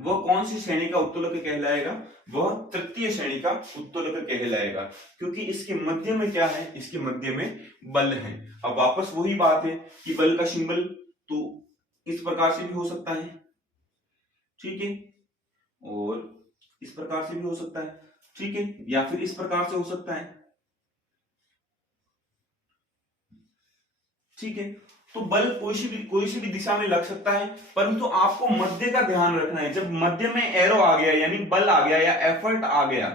वह कौन सी श्रेणी का उत्तोलक कहलाएगा, वह तृतीय श्रेणी का उत्तोलक कहलाएगा, क्योंकि इसके मध्य में क्या है, इसके मध्य में बल है। अब वापस वही बात है कि बल का सिंबल तो इस प्रकार से भी हो सकता है, ठीक है, और इस प्रकार से भी हो सकता है, ठीक है, या फिर इस प्रकार से हो सकता है, ठीक है। तो बल कोई सी भी दिशा में लग सकता है, परंतु आपको मध्य का ध्यान रखना है। जब मध्य में एरो आ गया, यानी बल आ गया या एफर्ट आ गया,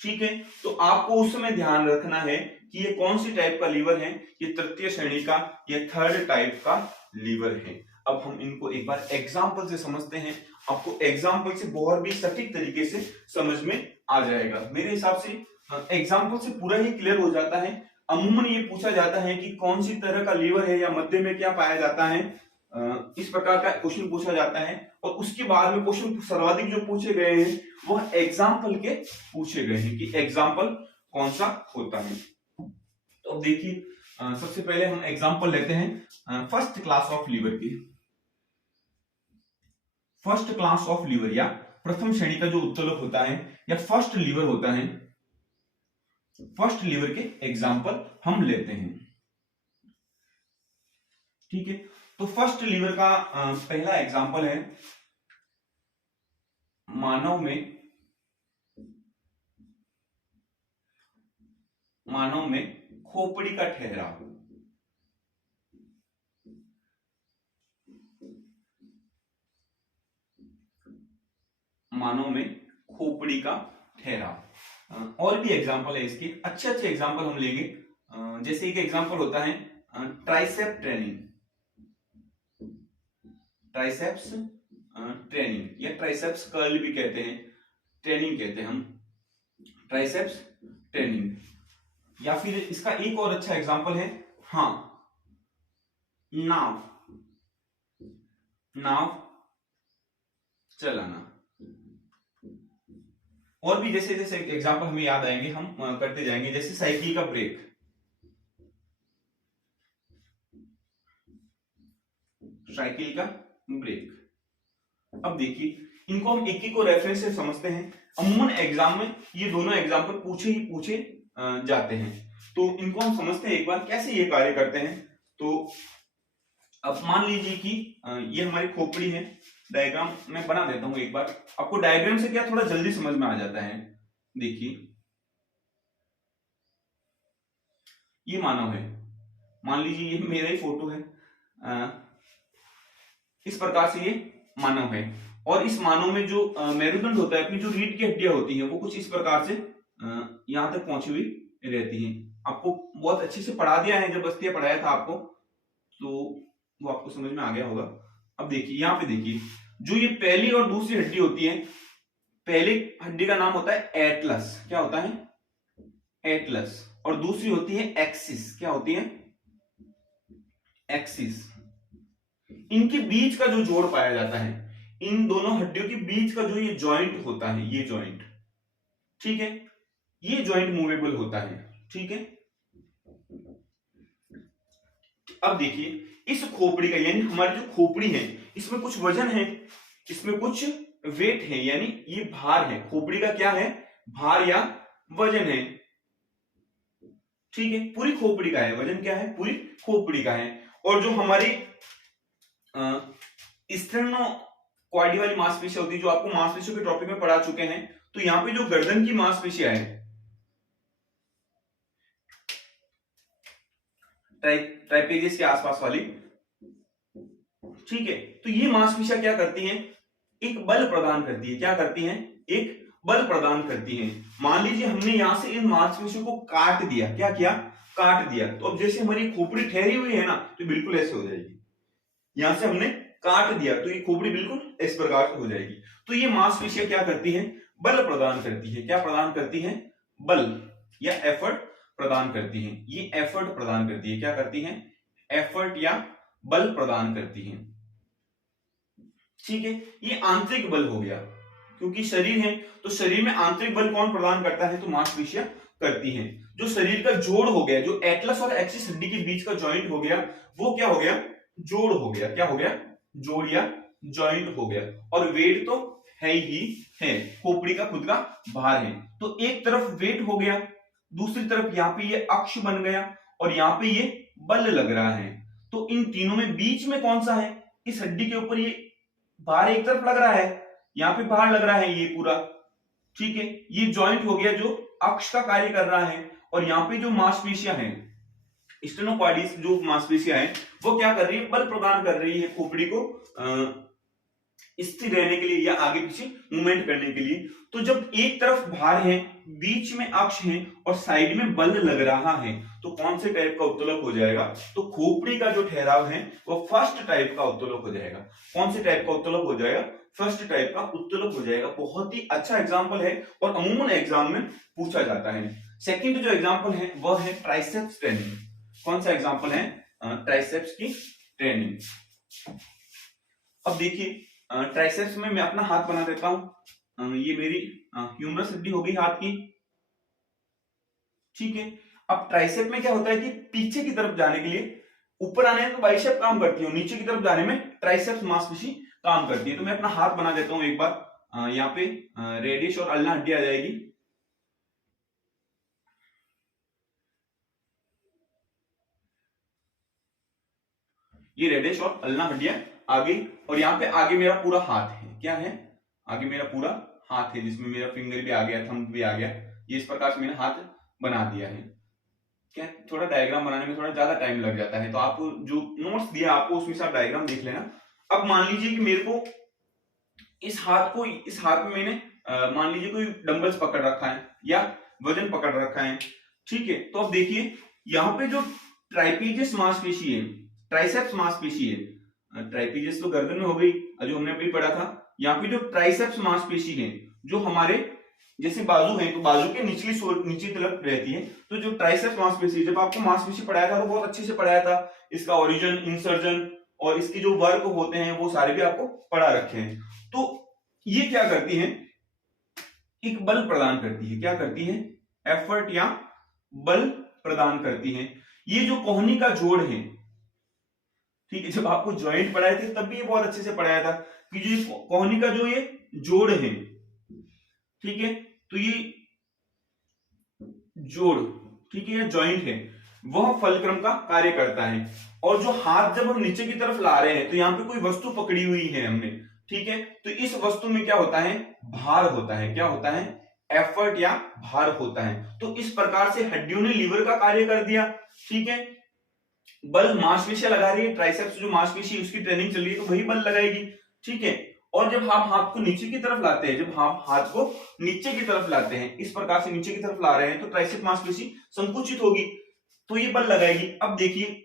ठीक है, तो आपको उस समय ध्यान रखना है कि ये कौन सी टाइप का लीवर है, ये तृतीय श्रेणी का, ये थर्ड टाइप का लीवर है। अब हम इनको एक बार एग्जाम्पल से समझते हैं, आपको एग्जाम्पल से बहुत भी सटीक तरीके से समझ में आ जाएगा। मेरे हिसाब से एग्जाम्पल से पूरा ही क्लियर हो जाता है। अमूमन ये पूछा जाता है कि कौन सी तरह का लीवर है या मध्य में क्या पाया जाता है, इस प्रकार का क्वेश्चन पूछा जाता है, और उसके बाद में क्वेश्चन सर्वाधिक जो पूछे गए हैं वह एग्जाम्पल के पूछे गए हैं कि एग्जाम्पल कौन सा होता है। तो अब देखिए, सबसे पहले हम एग्जाम्पल लेते हैं फर्स्ट क्लास ऑफ लीवर की। फर्स्ट क्लास ऑफ लीवर या प्रथम श्रेणी का जो उत्तोलक होता है या फर्स्ट लीवर होता है, फर्स्ट लीवर के एग्जाम्पल हम लेते हैं। ठीक है, तो फर्स्ट लीवर का पहला एग्जांपल है मानव में खोपड़ी का ठहराव। मानव में खोपड़ी का ठहराव। और भी एग्जांपल है इसके, अच्छे अच्छे एग्जांपल हम लेंगे। जैसे एक एग्जांपल होता है ट्राइसेप ट्रेनिंग, ट्राइसेप्स ट्रेनिंग या ट्राइसेप्स कर्ल भी कहते हैं, ट्रेनिंग कहते हैं हम, ट्राइसेप्स ट्रेनिंग। या फिर इसका एक और अच्छा एग्जांपल है, हाँ, नाव चलाना। और भी जैसे जैसे एग्जांपल हमें याद आएंगे हम करते जाएंगे, जैसे साइकिल का ब्रेक, साइकिल का ब्रेक। अब देखिए इनको हम एक एक को रेफरेंस से समझते हैं। अमूमन एग्जाम में ये दोनों एग्जाम्पल पूछे जाते हैं, तो इनको हम समझते हैं एक बार कैसे ये कार्य करते हैं। तो अब मान लीजिए कि ये हमारी खोपड़ी है, डायग्राम मैं बना देता हूं एक बार, आपको डायग्राम से क्या थोड़ा जल्दी समझ में आ जाता है। देखिए ये मानव है, मान लीजिए ये मेरा ही फोटो है, इस प्रकार से ये मानव है। और इस मानव में जो मेरुदंड होता है, अपनी जो रीढ़ की हड्डियां होती हैं वो कुछ इस प्रकार से यहां तक पहुंची हुई रहती हैं। आपको बहुत अच्छे से पढ़ा दिया है, जब बस्तियां पढ़ाया था आपको, तो वो आपको समझ में आ गया होगा। अब देखिए यहाँ पे देखिए, जो ये पहली और दूसरी हड्डी होती है, पहली हड्डी का नाम होता है एटलस, क्या होता है एटलस, और दूसरी होती है एक्सिस, क्या होती है एक्सिस। इनके बीच का जो जोड़ पाया जाता है, इन दोनों हड्डियों के बीच का जो ये जॉइंट होता है, ये जॉइंट, ठीक है, ये जॉइंट मूवेबल होता है, ठीक है। अब देखिए इस खोपड़ी का, यानी हमारी जो खोपड़ी है इसमें कुछ वजन है, इसमें कुछ वेट है, यानी ये भार है। खोपड़ी का क्या है, भार या वजन है, ठीक है, पूरी खोपड़ी का है, वजन क्या है, पूरी खोपड़ी का है। और जो हमारी स्टेर्नोक्वाडी वाली मांसपेशियां होती है, जो आपको मांसपेशियों के टॉपिक में पढ़ा चुके हैं, तो यहां पे जो गर्दन की मांसपेशियां है, ट्राइपेजियस के आसपास वाली, ठीक है, तो ये मांसपेशियां क्या करती हैं, एक बल प्रदान करती है, क्या करती हैं, एक बल प्रदान करती हैं। मान लीजिए हमने यहां से इन मांसपेशियों को काट दिया, क्या किया, काट दिया, तो अब जैसे हमारी खोपड़ी ठहरी हुई है ना, तो बिल्कुल ऐसे हो जाएगी। यहां से हमने काट दिया तो ये खोपड़ी बिल्कुल इस प्रकार से हो जाएगी। तो ये मांसपेशियां क्या करती हैं, बल प्रदान करती है, क्या प्रदान करती है, बल या एफर्ट प्रदान करती हैं। ये एफर्ट प्रदान करती है, क्या करती हैं, एफर्ट या बल प्रदान करती हैं, ठीक है। ये आंतरिक बल हो गया, क्योंकि शरीर है तो शरीर में आंतरिक बल कौन प्रदान करता है, तो मांसपेशियां करती हैं। जो शरीर का जोड़ हो गया, जो एटलस और एक्सिस हड्डी के बीच का जॉइंट हो गया, वो क्या हो गया, जोड़ हो गया, क्या हो गया, जोड़ या जॉइंट हो गया। और वेट तो है ही है, खोपड़ी का खुद का भार है, तो एक तरफ वेट हो गया, दूसरी तरफ यहाँ पे ये अक्ष बन गया, और यहाँ पे ये बल लग रहा है। तो इन तीनों में बीच में कौन सा है, इस हड्डी के ऊपर ये भार एक तरफ लग रहा है, यहाँ पे भार लग रहा है ये पूरा, ठीक है। ये जॉइंट हो गया जो अक्ष का कार्य कर रहा है, और यहाँ पे जो मांसपेशियां हैं, स्टेनोकार्डिस जो मांसपेशियां हैं, वो क्या कर रही है, बल प्रदान कर रही है खोपड़ी को स्थिर रहने के लिए या आगे पीछे मूवमेंट करने के लिए। तो जब एक तरफ भार है, बीच में अक्ष है, और साइड में बल लग रहा है, तो कौन से टाइप का उत्तोलक हो जाएगा, तो खोपड़ी का जो ठहराव है वो फर्स्ट टाइप का उत्तोलक हो जाएगा। कौन से टाइप का उत्तोलक हो जाएगा, फर्स्ट टाइप का उत्तोलक हो जाएगा। बहुत ही अच्छा एग्जाम्पल है और अमूमन एग्जाम में पूछा जाता है। सेकंड जो एग्जाम्पल है वह है ट्राइसेप्स ट्रेनिंग। कौन सा एग्जाम्पल है, ट्राइसेप्स की ट्रेनिंग। अब देखिए ट्राइसेप्स में मैं अपना हाथ बना देता हूं, ये मेरी ह्यूमरस हड्डी हो गई हाथ की, ठीक है। अब ट्राइसेप में क्या होता है कि पीछे की तरफ जाने के लिए, ऊपर आने में तो बाइसेप काम करती है, नीचे की तरफ जाने में ट्राइसेप्स मांसपेशी काम करती है। तो मैं अपना हाथ बना देता हूं एक बार, यहाँ पे रेडियस और अल्ना हड्डी आ जाएगी, ये रेडियस और अल्ना हड्डियां आगे, और यहाँ पे आगे मेरा पूरा हाथ है, क्या है, आगे मेरा पूरा हाथ है जिसमें मेरा फिंगर भी आ गया, थंब भी आ गया। ये इस प्रकार से मैंने हाथ बना दिया है। क्या थोड़ा डायग्राम बनाने में थोड़ा ज्यादा टाइम लग जाता है, तो आप जो नोट्स दिया आपको उसमें से आप डायग्राम देख लेना। अब मान लीजिए कि मेरे को इस हाथ में मैंने मान लीजिए कोई डंबल्स पकड़ रखा है या वजन पकड़ रखा है, ठीक है। तो अब देखिए यहाँ पे जो ट्राइपीजियस मांसपेशी है, ट्राइसेप्स मांसपेशी है, ट्राइपीजियस तो गर्दन में हो गई जो हमने अभी पढ़ा था। यहाँ पे जो ट्राइसेप्स मांसपेशी है जो हमारे जैसे बाजू है, तो बाजू के नीचे तरफ रहती है, तो जो ट्राइसेप्स मांसपेशी, जब आपको मांसपेशी पढ़ाया था तो बहुत अच्छे से पढ़ाया था, इसका ओरिजिन, इंसर्जन और इसके जो वर्क होते हैं वो सारे भी आपको पढ़ा रखे हैं। तो ये क्या करती है, एक बल प्रदान करती है, क्या करती है, एफर्ट या बल प्रदान करती है। ये जो कोहनी का जोड़ है, ठीक है, जब आपको ज्वाइंट पढ़ाए थे तब भी ये बहुत अच्छे से पढ़ाया था कि जो कोहनी का जो ये जोड़ है, ठीक है, तो ये जोड़, ठीक है, ज्वाइंट है, वह फलक्रम का कार्य करता है। और जो हाथ जब हम नीचे की तरफ ला रहे हैं तो यहाँ पे कोई वस्तु पकड़ी हुई है हमने, ठीक है, तो इस वस्तु में क्या होता है, भार होता है, क्या होता है, एफर्ट या भार होता है। तो इस प्रकार से हड्डियों ने लीवर का कार्य कर दिया, ठीक है। बल मांसपेशियां लगा रही है, ट्राइसेप्स जो मांसपेशी उसकी ट्रेनिंग चल रही है तो वही बल लगाएगी, ठीक है। और जब आप हाथ को नीचे की तरफ लाते हैं, जब आप हाथ को नीचे की तरफ लाते हैं, इस प्रकार से नीचे की तरफ ला रहे हैं, तो ट्राइसेप मांसपेशी संकुचित होगी, तो ये बल लगाएगी। अब देखिए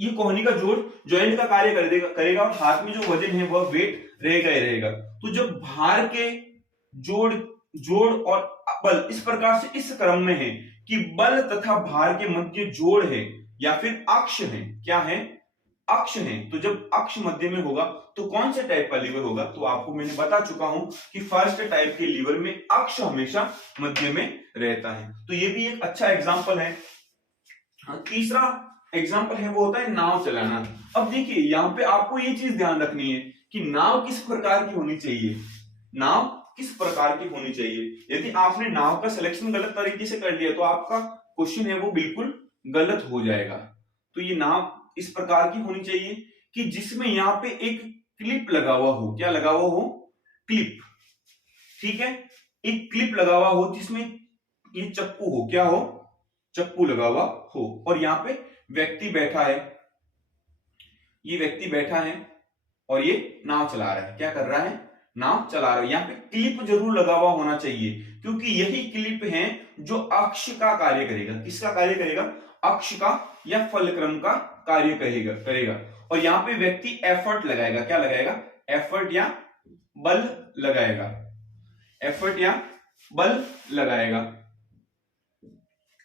ये कोहनी का जोड़ ज्वाइंट का कार्य करेगा और हाथ में जो वजन है वह वेट रहेगा ही रहेगा। तो जब भार के जोड़ और बल इस प्रकार से इस क्रम में है कि बल तथा भार के मध्य जोड़ है या फिर अक्ष है, क्या है, अक्ष है। तो जब अक्ष मध्य में होगा तो कौन से टाइप का लीवर होगा, तो आपको मैंने बता चुका हूं कि फर्स्ट टाइप के लीवर में अक्ष हमेशा मध्य में रहता है। तो ये भी एक अच्छा एग्जांपल है। तीसरा एग्जांपल है वो होता है नाव चलाना। अब देखिए यहाँ पे आपको ये चीज ध्यान रखनी है कि नाव किस प्रकार की होनी चाहिए, नाव किस प्रकार की होनी चाहिए। यदि आपने नाव का सिलेक्शन गलत तरीके से कर लिया तो आपका क्वेश्चन है वो बिल्कुल गलत हो जाएगा। तो ये नाव इस प्रकार की होनी चाहिए कि जिसमें यहाँ पे एक क्लिप लगा हुआ हो, क्या लगा हुआ हो, क्लिप, ठीक है, एक क्लिप लगा हुआ हो जिसमें ये चप्पू हो, क्या हो, चप्पू लगा हुआ हो, और यहाँ पे व्यक्ति बैठा है, ये व्यक्ति बैठा है और ये नाव चला रहा है, क्या कर रहा है, नाव चला रहा है। यहाँ पे क्लिप जरूर लगा हुआ होना चाहिए क्योंकि यही क्लिप है जो अक्ष का कार्य करेगा, किसका कार्य करेगा, अक्ष का या फलक्रम का कार्य करेगा। और यहाँ पे व्यक्ति एफर्ट लगाएगा, क्या लगाएगा, एफर्ट या बल लगाएगा, एफर्ट या बल लगाएगा।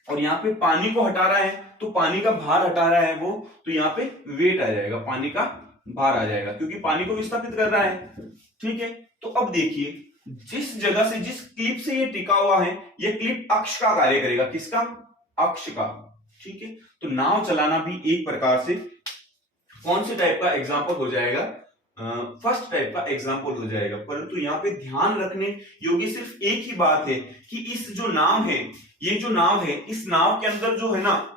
और यहाँ पे पानी को हटा रहा है तो पानी का भार हटा रहा है वो, तो यहाँ पे वेट आ जाएगा, पानी का भार आ जाएगा क्योंकि पानी को विस्थापित कर रहा है, ठीक है। तो अब देखिए जिस जगह से, जिस क्लिप से ये टिका हुआ है, ये क्लिप अक्ष का कार्य करेगा, किसका, अक्ष का, ठीक है। तो नाव चलाना भी एक प्रकार से कौन से टाइप का एग्जाम्पल हो जाएगा, फर्स्ट टाइप का एग्जाम्पल हो जाएगा। परंतु यहाँ पे ध्यान रखने योग्य सिर्फ एक ही बात है कि इस जो नाव है, ये जो नाव है, इस नाव के अंदर जो है ना,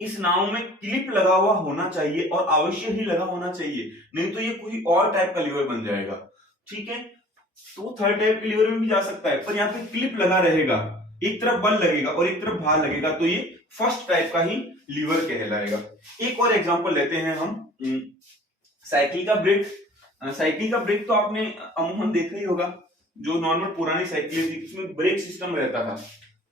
इस नाव में क्लिप लगा हुआ होना चाहिए और अवश्य ही लगा होना चाहिए, नहीं तो ये कोई और टाइप का लीवर बन जाएगा, ठीक है। तो थर्ड टाइप के लीवर में भी जा सकता है, पर यहाँ पे क्लिप लगा रहेगा, एक तरफ बल लगेगा और एक तरफ भार लगेगा, तो ये फर्स्ट टाइप का ही लीवर कहलाएगा। एक और एग्जांपल लेते हैं हम, साइकिल का ब्रेक। साइकिल का ब्रेक तो आपने अमूमन देखा ही होगा, जो नॉर्मल पुरानी साइकिल थी उसमें ब्रेक सिस्टम रहता था,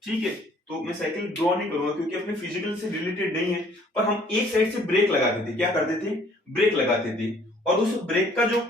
ठीक है। तो मैं साइकिल ड्रॉ नहीं करूंगा क्योंकि अपने फिजिकल से रिलेटेड नहीं है, पर हम एक साइड से ब्रेक लगाते थे, क्या करते थे, ब्रेक लगाते थे। और उस ब्रेक का जो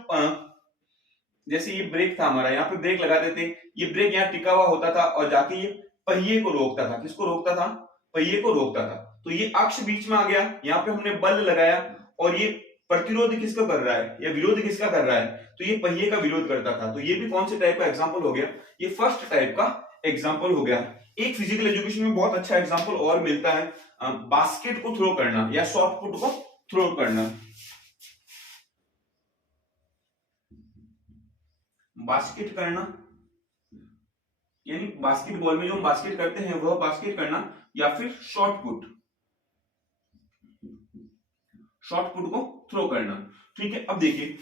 जैसे ये ब्रेक था हमारा, यहाँ पे ब्रेक लगाते थे, ये ब्रेक यहाँ टिका हुआ होता था और जाके ये पहिए को रोकता था, किसको रोकता था, पहिए को रोकता था। तो ये अक्ष बीच में आ गया, यहाँ पे हमने बल लगाया और ये प्रतिरोध किसका कर रहा है या विरोध किसका कर रहा है, तो ये पहिए का विरोध करता था। तो ये भी कौन से टाइप का एग्जाम्पल हो गया, ये फर्स्ट टाइप का एग्जाम्पल हो गया। एक फिजिकल एजुकेशन में बहुत अच्छा एग्जाम्पल और मिलता है, बास्केट को थ्रो करना या शॉर्ट पुट को थ्रो करना। बास्केट करना यानी बास्केटबॉल में जो हम बास्केट करते हैं वह बास्केट करना, या फिर शॉर्ट पुट। शॉर्ट पुट को थ्रो करना। ठीक है, अब देखिए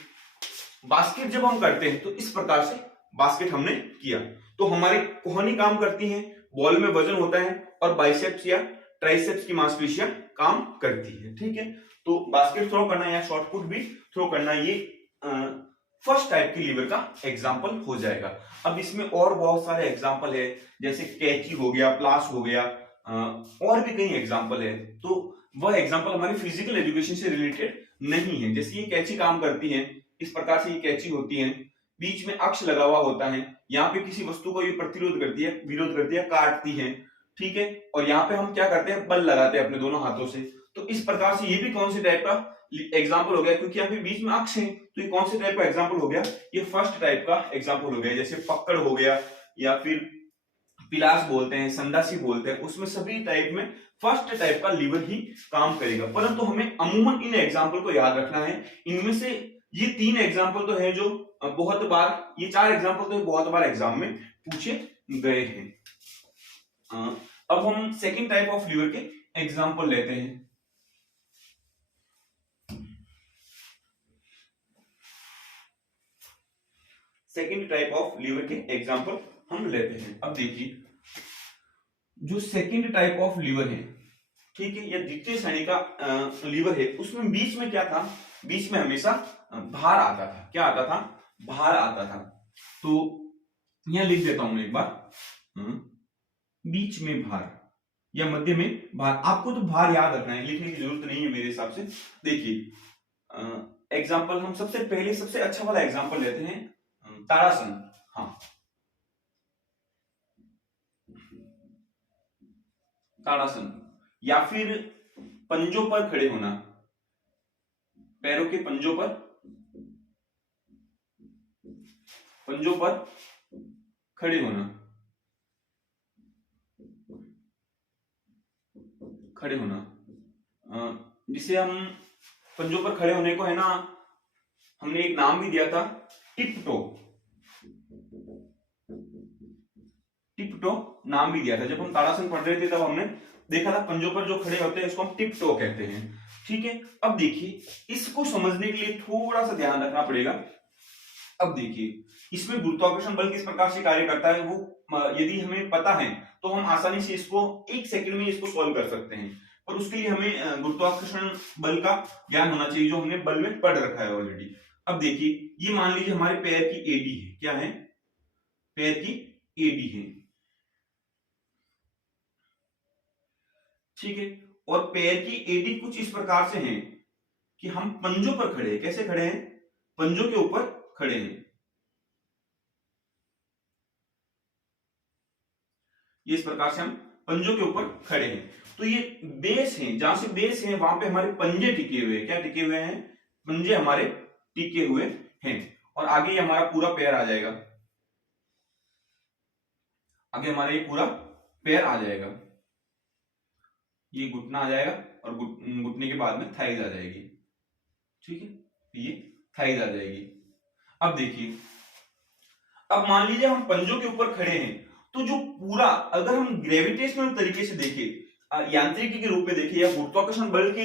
बास्केट जब हम करते हैं तो इस प्रकार से बास्केट हमने किया, तो हमारी कोहनी काम करती है, बॉल में वजन होता है और बाइसेप्स या ट्राइसेप्स की मांसपेशियां काम करती है। ठीक है, तो बास्केट थ्रो करना या शॉर्ट पुट भी थ्रो करना ये फर्स्ट टाइप की लीवर का एग्जाम्पल हो जाएगा। अब इसमें और बहुत सारे एग्जाम्पल है, जैसे कैची हो गया, प्लास हो गया, और भी कई एग्जाम्पल है। तो वह एग्जाम्पल हमारी फिजिकल एजुकेशन से रिलेटेड नहीं है। जैसे ये कैची काम करती है, इस प्रकार से ये कैची होती है, बीच में अक्ष लगा हुआ होता है, यहाँ पे किसी वस्तु को ये प्रतिरोध करती है, विरोध करती है, काटती है। ठीक है, और यहाँ पे हम क्या करते हैं, बल लगाते हैं अपने दोनों हाथों से। तो इस प्रकार से ये भी कौन से टाइप का एग्जाम्पल हो गया, क्योंकि यहाँ पे बीच में अक्ष है, तो ये कौन से टाइप का एग्जाम्पल हो गया, ये फर्स्ट टाइप का एग्जाम्पल हो गया। जैसे पकड़ हो गया या फिर पिलास बोलते हैं, संडासी बोलते हैं, उसमें सभी टाइप में फर्स्ट टाइप का लीवर ही काम करेगा। परंतु हमें अमूमन इन एग्जाम्पल को याद रखना है। इनमें से ये 3 एग्जाम्पल तो है जो बहुत बार, ये 4 एग्जाम्पल तो बहुत बार एग्जाम में पूछे गए हैं। अब हम सेकेंड टाइप ऑफ लीवर के एग्जाम्पल लेते हैं। सेकेंड टाइप ऑफ लीवर के एग्जाम्पल हम लेते हैं। अब देखिए जो सेकेंड टाइप ऑफ लीवर है, ठीक है, या द्वितीय श्रेणी का लीवर है, उसमें बीच में क्या था, बीच में हमेशा भार आता था। क्या आता था, भार आता था। तो यहां लिख देता हूं एक बार, बीच में भार या मध्य में भार। आपको तो भार याद रखना है, लिखने की जरूरत नहीं है मेरे हिसाब से। देखिए एग्जाम्पल हम सबसे पहले सबसे अच्छा वाला एग्जाम्पल लेते हैं, ताड़ासन। हाँ, ताड़ासन या फिर पंजों पर खड़े होना, पैरों के पंजों पर खड़े होना, जिसे हम पंजों पर खड़े होने को है ना, हमने एक नाम भी दिया था, टिपटो। टिपटो नाम भी दिया था। जब हम ताड़ासन पढ़ रहे थे तब हमने देखा था पंजों पर जो खड़े होते हैं इसको हम टिपटो कहते हैं। ठीक है, अब देखिए इसको समझने के लिए थोड़ा सा ध्यान रखना पड़ेगा। अब देखिए इसमें गुरुत्वाकर्षण बल किस प्रकार से कार्य करता है, वो यदि हमें पता है तो हम आसानी से इसको 1 सेकंड में इसको सॉल्व कर सकते हैं। पर उसके लिए हमें गुरुत्वाकर्षण बल का ज्ञान होना चाहिए, जो हमने बल में पढ़ रखा है ऑलरेडी। अब देखिए ये मान लीजिए हमारे पैर की एडी है। क्या है, पैर की एडी है। ठीक है, और पैर की एडी कुछ इस प्रकार से है कि हम पंजों पर खड़े हैं। कैसे खड़े हैं, पंजों के ऊपर खड़े हैं। ये इस प्रकार से हम पंजों के ऊपर खड़े हैं। तो ये बेस है, जहां से बेस है वहां पे हमारे पंजे टिके हुए हैं। क्या टिके हुए हैं, पंजे हमारे टिके हुए हैं। और आगे ये हमारा पूरा पैर आ जाएगा, आगे हमारा ये पूरा पैर आ जाएगा, ये घुटना आ जाएगा और घुटने के बाद में थाइज आ जाएगी। ठीक है, ये थाइज आ जाएगी। अब देखिए, अब मान लीजिए हम पंजों के ऊपर खड़े हैं, तो जो पूरा, अगर हम ग्रेविटेशनल तरीके से देखें, यांत्रिकी के रूप में देखें या गुरुत्वाकर्षण बल के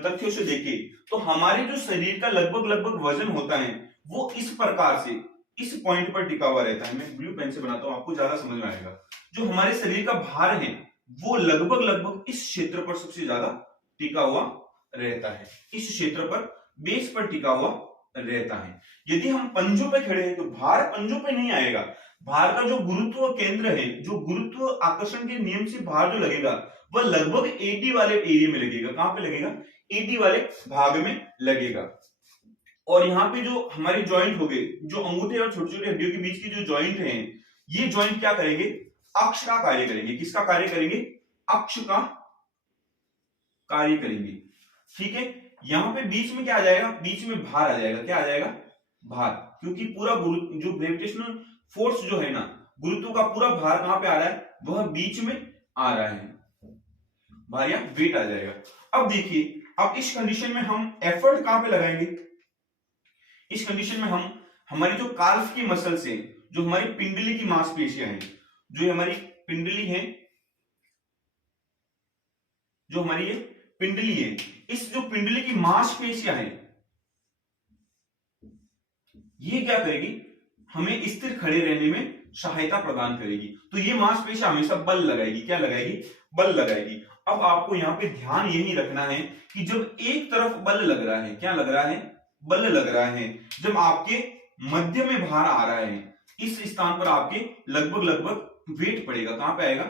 तथ्यों से देखें, तो हमारे जो शरीर का लगभग वजन होता है वो इस प्रकार से इस पॉइंट पर टिका हुआ रहता है। मैं ब्लू पेन से बनाता हूं, आपको ज्यादा समझ में आएगा। जो हमारे शरीर का भार है वो लगभग इस क्षेत्र पर सबसे ज्यादा टिका हुआ रहता है, इस क्षेत्र पर, बेस पर टिका हुआ रहता है। यदि हम पंजों पे खड़े हैं तो भार पंजों पे नहीं आएगा। भार का जो गुरुत्व केंद्र है, जो गुरुत्व आकर्षण के नियम से भार जो लगेगा वह लगभग एडी वाले एरिया में लगेगा। कहां पे लगेगा, एडी वाले भाग में लगेगा। और यहाँ पे जो हमारे जॉइंट हो गए, जो अंगूठे और छोटी छोटी हड्डियों के बीच की जो जॉइंट है, ये जॉइंट क्या करेंगे, अक्ष का कार्य करेंगे। किसका कार्य करेंगे, अक्ष का कार्य करेंगे। ठीक है, यहां पे बीच में क्या आ जाएगा, बीच में भार आ जाएगा। क्या आ जाएगा, भार, क्योंकि पूरा जो ग्रेविटेशनल फोर्स जो है ना, गुरुत्व का पूरा भार कहां पे आ रहा है, वह बीच में आ रहा है, भार या वेट आ जाएगा। अब देखिए, अब इस कंडीशन में हम एफर्ट कहां पे लगाएंगे, इस कंडीशन में हम हमारी जो काल्फ की मसल्स है, जो हमारी पिंडली की मांसपेशियां हैं, जो हमारी पिंडली है, जो हमारी ये पिंडली है, इस जो पिंडली की मांसपेशियां हैं ये क्या करेगी, हमें स्थिर खड़े रहने में सहायता प्रदान करेगी। तो ये मांसपेशियां हमेशा बल लगाएगी, क्या लगाएगी, बल लगाएगी। अब आपको यहाँ पे ध्यान यही रखना है कि जब एक तरफ बल लग रहा है, क्या लग रहा है, बल लग रहा है, जब आपके मध्य में भार आ रहा है, इस स्थान पर आपके लगभग लगभग वेट पड़ेगा, कहां पे आएगा,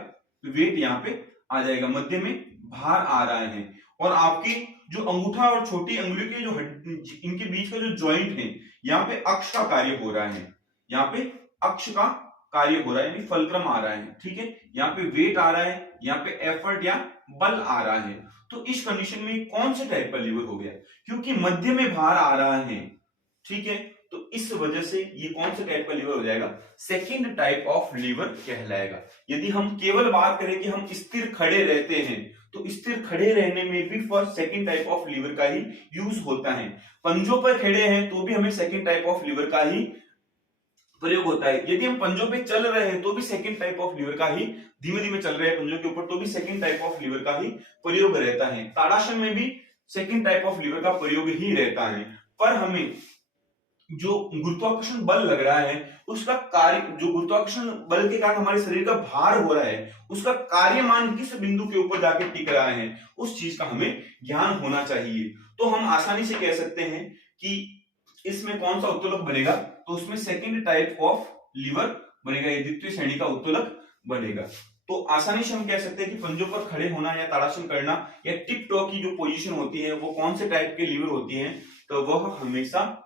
वेट यहाँ पे आ जाएगा, मध्य में भार आ रहा है, और आपके जो अंगूठा और छोटी अंगुली के जो इनके बीच का जो ज्वाइंट है यहाँ पे अक्ष का कार्य हो रहा है, यहाँ पे अक्ष का कार्य हो रहा है, यानी फलक्रम आ रहा है, ठीक है, यहाँ पे वेट आ रहा है, यहाँ पे एफर्ट या बल आ रहा है। तो इस कंडीशन में कौन से टाइप का लीवर हो गया, क्योंकि मध्य में भार आ रहा है, ठीक है, तो इस वजह से ये कौन से टाइप का लीवर हो जाएगा, सेकंड टाइप ऑफ लीवर कहलाएगा। यदि हम केवल बात करें कि हम स्थिर खड़े रहते हैं, तो स्थिर खड़े रहने में भी first second type of lever का ही यूज होता है। पंजों पर खड़े हैं तो भी हमें सेकंड टाइप ऑफ लीवर का ही प्रयोग होता है। यदि हम पंजों पे चल रहे हैं तो भी सेकंड टाइप ऑफ लीवर का ही, धीमे धीमे चल रहे हैं पंजों के ऊपर तो भी सेकंड टाइप ऑफ लीवर का ही प्रयोग रहता है। ताड़ासन में भी सेकंड टाइप ऑफ लीवर का प्रयोग ही रहता है। पर हमें जो गुरुत्वाकर्षण बल लग रहा है उसका कार्य, जो गुरुत्वाकर्षण बल के कारण हमारे शरीर का भार हो रहा है, उसका कार्यमान किस बिंदु के ऊपर जाके टिक रहा है, उस चीज का हमें ज्ञान होना चाहिए। तो हम आसानी से कह सकते हैं कि इसमें कौन सा उत्तोलक बनेगा, तो उसमें सेकंड टाइप ऑफ लीवर बनेगा, ये द्वितीय श्रेणी का उत्तोलक बनेगा। तो आसानी से हम कह सकते हैं कि पंजों पर खड़े होना या ताड़ासन करना या टिप टॉ की जो पोजीशन होती है वो कौन से टाइप के लीवर होती है, तो वह हमेशा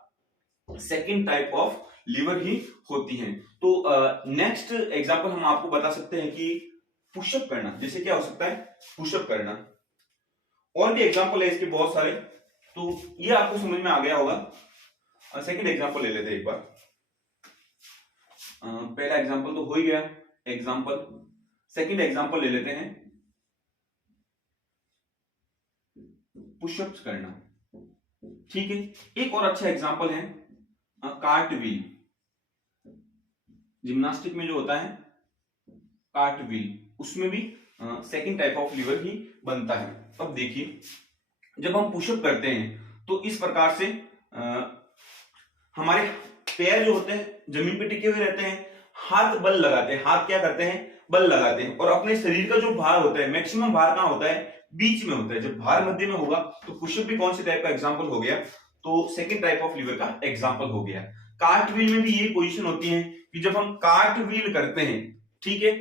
सेकंड टाइप ऑफ लीवर ही होती हैं। तो नेक्स्ट एग्जांपल हम आपको बता सकते हैं कि पुशअप करना, जैसे क्या हो सकता है, पुशअप करना। और भी एग्जांपल है इसके बहुत सारे, तो ये आपको समझ में आ गया होगा। सेकंड एग्जांपल ले लेते हैं एक बार। पहला एग्जांपल तो हो ही गया, एग्जांपल सेकंड एग्जांपल ले लेते हैं, पुशअप्स करना, ठीक है। एक और अच्छा एग्जांपल है कार्ट व्हील, जिम्नास्टिक में जो होता है कार्ट व्हील, उसमें भी सेकंड टाइप ऑफ लीवर ही बनता है। अब देखिए जब हम पुशअप करते हैं तो इस प्रकार से हमारे पैर जो होते हैं जमीन पे टिके हुए रहते हैं, हाथ बल लगाते हैं, हाथ क्या करते हैं, बल लगाते हैं, और अपने शरीर का जो भार होता है, मैक्सिमम भार कहां होता है, बीच में होता है। जब भार मध्य में होगा तो पुशअप भी कौन से टाइप का एग्जांपल हो गया, तो सेकंड टाइप ऑफ लीवर का एग्जांपल हो गया। कार्ट व्हील में भी ये पोजीशन होती है कि जब हम कार्ट व्हील करते हैं, ठीक है,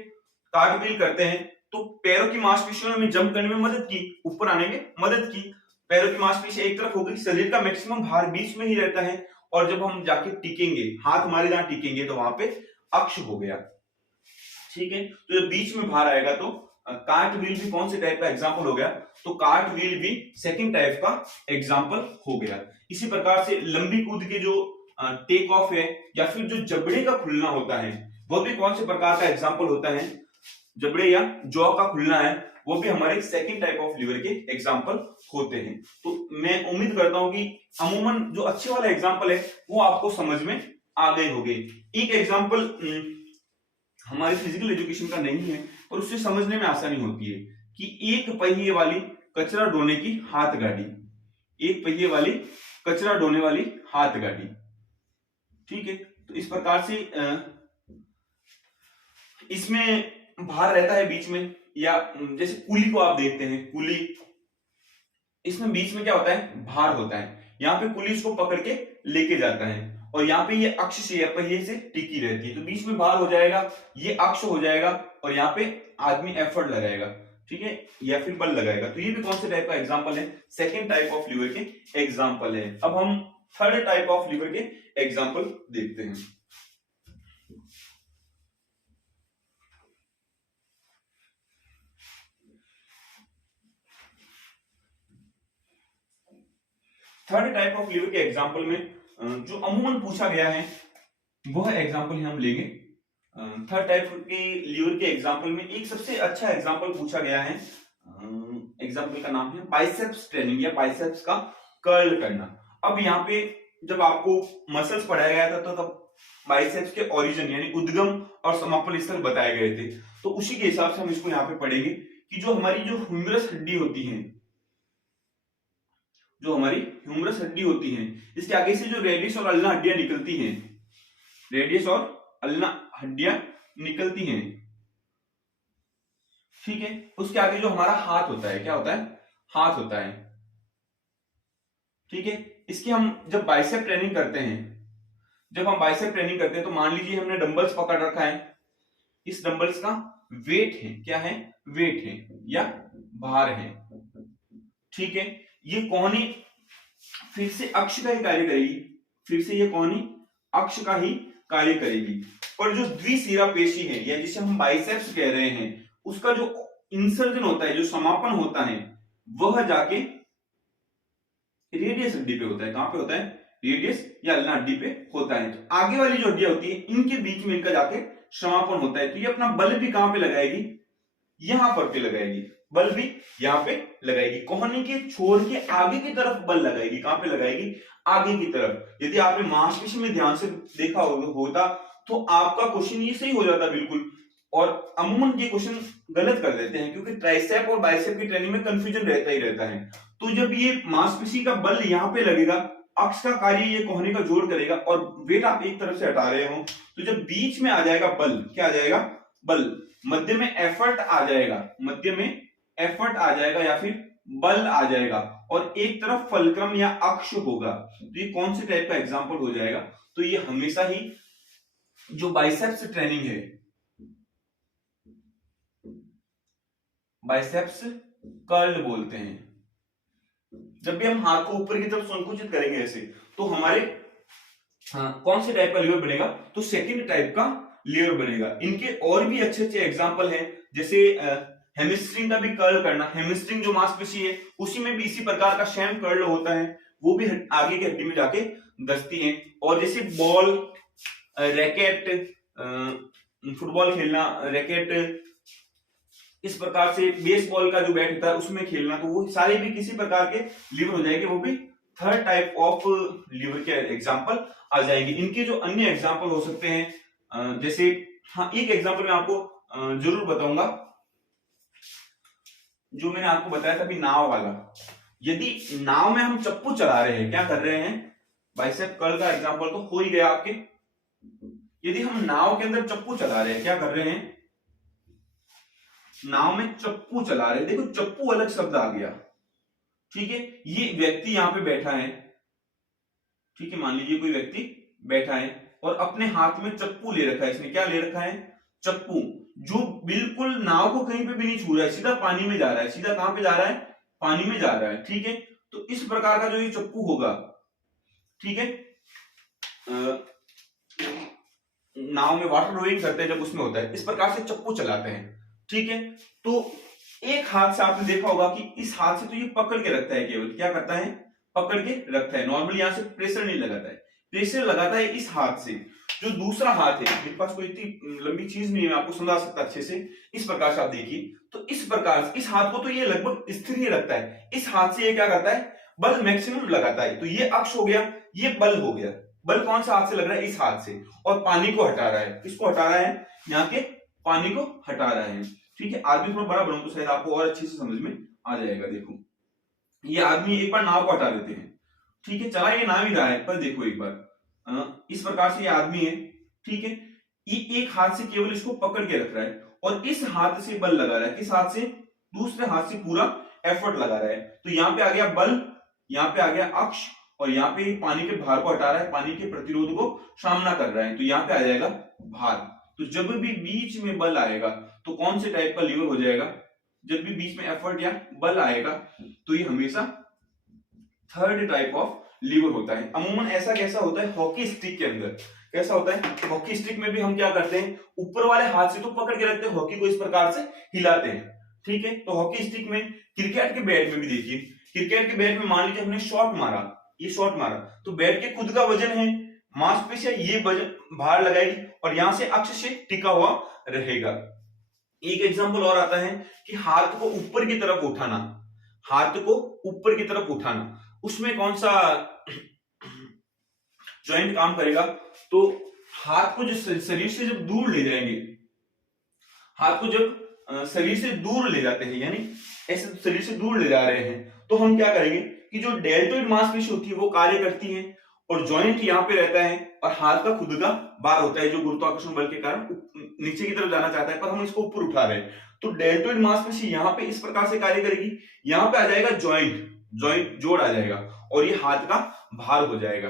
कार्ट व्हील करते हैं तो पैरों की मांसपेशियों ने जंप करने में मदद की, ऊपर आने में मदद की, पैरों की मांसपेशियां एक तरफ हो गई, शरीर का मैक्सिमम भार बीच में ही रहता है, और जब हम जाके टिकेंगे, हाथ हमारे जहां टिकेंगे तो वहां पे अक्ष हो गया, ठीक है। तो जब बीच में भार आएगा तो कार्ट व्हील भी कौन से टाइप का एग्जांपल हो गया, तो कार्ट व्हील भी सेकंड टाइप का एग्जांपल हो गया। इसी प्रकार से लंबी कूद के जो टेक ऑफ है या फिर जो जबड़े का खुलना होता है वह भी कौन से प्रकार का एग्जांपल होता है, जबड़े या जॉ का खुलना है, वो भी हमारे सेकंड टाइप ऑफ लीवर के एग्जांपल होते हैं। तो मैं उम्मीद करता हूं कि अमूमन जो अच्छे वाला एग्जांपल है वो आपको समझ में आ गए होंगे। एक एग्जांपल हमारे फिजिकल एजुकेशन का नहीं है और उससे समझने में आसानी होती है कि एक पहिए वाली कचरा ढोने की हाथ गाड़ी, एक पहिए वाली कचरा ढोने वाली हाथ गाड़ी, ठीक है। तो इस प्रकार से इसमें भार रहता है बीच में, या जैसे कुली को आप देखते हैं, कुली, इसमें बीच में क्या होता है, भार होता है, यहाँ पे कुली इसको पकड़ के लेके जाता है और यहाँ पे ये अक्ष से या पहिए से टिकी रहती है, तो बीच में भार हो जाएगा, ये अक्ष हो जाएगा और यहाँ पे आदमी एफर्ट लगाएगा, ठीक है, या फिर बल लगाएगा। तो ये भी कौन से टाइप का एग्जांपल है, सेकंड टाइप ऑफ लीवर के एग्जांपल है। अब हम थर्ड टाइप ऑफ लीवर के एग्जांपल देखते हैं। थर्ड टाइप ऑफ लीवर के एग्जांपल में जो अमूमन पूछा गया है वह एग्जांपल हम लेंगे। थर्ड टाइप के लीवर के एग्जांपल में एक सबसे अच्छा एग्जांपल पूछा गया है, एग्जांपल का नाम है बाइसेप्स ट्रेनिंग या बाइसेप्स का कर्ल करना। अब यहाँ पे जब आपको मसल्स पढ़ाया गया था तो तब बाइसेप्स के ओरिजिन यानी उद्गम और समापन स्थल बताए गए थे, तो उसी के हिसाब से हम इसको यहाँ पे पढ़ेंगे कि जो हमारी जो ह्यूमरस हड्डी होती है, जो हमारी ह्यूमरस हड्डी होती है, इसके आगे से जो रेडियस और अल्ना हड्डियां निकलती हैं, रेडियस और अल्ना हड्डियां निकलती हैं, ठीक है, उसके आगे जो हमारा हाथ होता है, क्या होता है, हाथ होता है, ठीक है। इसकी हम जब बाइसेप ट्रेनिंग करते हैं, जब हम बाइसेप ट्रेनिंग करते हैं तो मान लीजिए हमने डंबल्स पकड़ रखा है, इस डंबल्स का वेट है, क्या है, वेट है या भार है, ठीक है। ये कोहनी फिर से अक्ष का ही कार्य करेगी, फिर से ये कोहनी अक्ष का ही कार्य करेगी, पर जो द्विशिरा पेशी है या जिसे हम बाइसेप्स कह रहे हैं, उसका जो इंसर्जन होता है, जो समापन होता है, वह जाके रेडियस हड्डी पे होता है। कहां पे होता है, रेडियस या अल्ना हड्डी पे होता है। तो आगे वाली जो हड्डियां होती है, इनके बीच में इनका जाके समापन होता है। तो ये अपना बल भी कहां पे लगाएगी, यहां पर पे लगाएगी, बल भी यहां पे लगाएगी, कोहनी के छोर के आगे की तरफ बल लगाएगी। कहां पे लगाएगी, आगे की तरफ। यदि आपने मांसपेशी में ध्यान से देखा होता तो आपका क्वेश्चन ये सही हो जाता बिल्कुल, और अमूमन ये क्वेश्चन गलत कर देते हैं, क्योंकि ट्राइसेप और बाइसेप की ट्रेनिंग में कंफ्यूजन रहता ही रहता है। तो जब ये मांसपेशी का बल यहां पे लगेगा, अक्ष का कार्य ये कोहनी का जोड़ करेगा, और वेट आप एक तरफ से हटा रहे हो, तो जब बीच में आ जाएगा बल, क्या आ जाएगा, बल, मध्य में एफर्ट आ जाएगा, मध्य में एफर्ट आ जाएगा या फिर बल आ जाएगा, और एक तरफ फलक्रम या अक्ष होगा। तो ये कौन से टाइप का एग्जांपल हो जाएगा, तो ये हमेशा ही जो बाइसेप्स ट्रेनिंग है, बाइसेप्स कर्ल बोलते हैं। जब भी हम हाथ को ऊपर की तरफ संकुचित करेंगे ऐसे, तो हमारे कौन से टाइप का लीवर बनेगा, तो सेकंड टाइप का लीवर बनेगा। इनके और भी अच्छे अच्छे एग्जांपल हैं, जैसे हेमस्ट्रिंग का भी कर्ल करना, हेमस्ट्रिंग जो मांसपेशी है उसी में भी इसी प्रकार का सेम कर्ल होता है, वो भी आगे की हड्डी में जाके दसती है। और जैसे बॉल, रैकेट, फुटबॉल खेलना, रैकेट, इस प्रकार से बेसबॉल का जो बैट होता है उसमें खेलना, तो वो सारे भी किसी प्रकार के लीवर हो जाएंगे, वो भी थर्ड टाइप ऑफ लीवर के एग्जांपल आ जाएंगे। इनके जो अन्य एग्जांपल हो सकते हैं, जैसे हाँ, एक एग्जांपल मैं आपको जरूर बताऊंगा, जो मैंने आपको बताया था अभी नाव वाला। यदि नाव में हम चप्पू चला रहे हैं, क्या कर रहे हैं, बाइसेप कर्ल का एग्जांपल तो हो ही गया आपके। यदि हम नाव के अंदर चप्पू चला रहे हैं, क्या कर रहे हैं, नाव में चप्पू चला रहे हैं, देखो चप्पू अलग शब्द आ गया, ठीक है। ये व्यक्ति यहां पे बैठा है, ठीक है, मान लीजिए कोई व्यक्ति बैठा है और अपने हाथ में चप्पू ले रखा है, इसने क्या ले रखा है, चप्पू, जो बिल्कुल नाव को कहीं पे भी नहीं छू रहा है, सीधा पानी में जा रहा है, सीधा कहां पे जा रहा है, पानी में जा रहा है, ठीक है। तो इस प्रकार का जो ये चप्पू होगा, ठीक है, नाव में वाटर रोइंग करते हैं जब उसमें होता है, इस प्रकार से चप्पू चलाते हैं, ठीक है। तो एक हाथ से आपने देखा होगा कि इस हाथ से तो ये पकड़ के रखता है, केवल क्या करता है, पकड़ के रखता है, नॉर्मली यहां से प्रेशर नहीं लगाता है, प्रेशर लगाता है इस हाथ से। जो दूसरा हाथ है, मेरे पास कोई इतनी लंबी चीज नहीं है, मैं आपको समझा सकता अच्छे से, इस प्रकार से आप देखिए, तो इस प्रकार से इस हाथ को तो ये लगभग स्थिर ही रखता है, इस हाथ से ये क्या करता है, बल मैक्सिमम लगाता है। तो ये अक्ष हो गया, ये बल हो गया, बल कौन सा हाथ से लग रहा है, इस हाथ से, और पानी को हटा रहा है, किसको हटा रहा है, यहाँ के पानी को हटा रहा है, ठीक है। आदमी थोड़ा बड़ा बनाऊं तो शायद आपको और अच्छे से समझ में आ जाएगा। देखो ये आदमी, एक बार नाव को हटा देते हैं, ठीक है, चला ये नाव ही रहा है, पर देखो एक बार इस प्रकार से ये आदमी है, ठीक है, ये एक हाथ से केवल इसको पकड़ के रख रहा है और इस हाथ से बल लगा रहा है, किस हाथ से, दूसरे हाथ से पूरा एफर्ट लगा रहा है। तो यहाँ पे आ गया बल, यहाँ पे आ गया अक्ष, और यहाँ पे पानी के भार को हटा रहा है, पानी के प्रतिरोध को सामना कर रहा है, तो यहाँ पे आ जाएगा भार। तो जब भी बीच में बल आएगा तो कौन से टाइप का लीवर हो जाएगा, जब भी बीच में एफर्ट या बल आएगा तो ये हमेशा थर्ड टाइप ऑफ लीवर होता है। अमूमन ऐसा कैसा होता है, हॉकी स्टिक के अंदर कैसा होता है, हॉकी स्टिक में भी हम क्या करते हैं, ऊपर वाले हाथ से तो पकड़ के रखते हैं, हॉकी को इस प्रकार से हिलाते हैं, ठीक है। तो हॉकी स्टिक में, क्रिकेट के बैट में भी देखिए, क्रिकेट के बैट में मान लीजिए हमने शॉट मारा, ये शॉट मारा, तो बैट के खुद का वजन है, मांसपेशियां ये वजन भार लगाएगी और यहां से अक्ष से टिका हुआ रहेगा। एक एग्जांपल और आता है कि हाथ को ऊपर की तरफ उठाना, हाथ को ऊपर की तरफ उठाना, उसमें कौन सा जॉइंट काम करेगा, तो हाथ को जो शरीर से जब दूर ले जाएंगे, हाथ को जब शरीर से दूर ले जाते हैं, यानी ऐसे शरीर से दूर ले जा रहे हैं, तो हम क्या करेंगे, कि जो डेल्टोइड मांसपेशी होती है वो कार्य करती है और जॉइंट यहाँ पे रहता है और हाथ का खुद का भार होता है जो गुरुत्वाकर्षण बल के कारण नीचे की तरफ जाना चाहता है, पर हम इसको ऊपर उठा रहे हैं। तो डेल्टोइड मांसपेशी यहाँ पे इस प्रकार से कार्य करेगी, यहाँ पे आ जाएगा जॉइंट, जॉइंट जोड़ आ जाएगा और ये हाथ का भार हो जाएगा।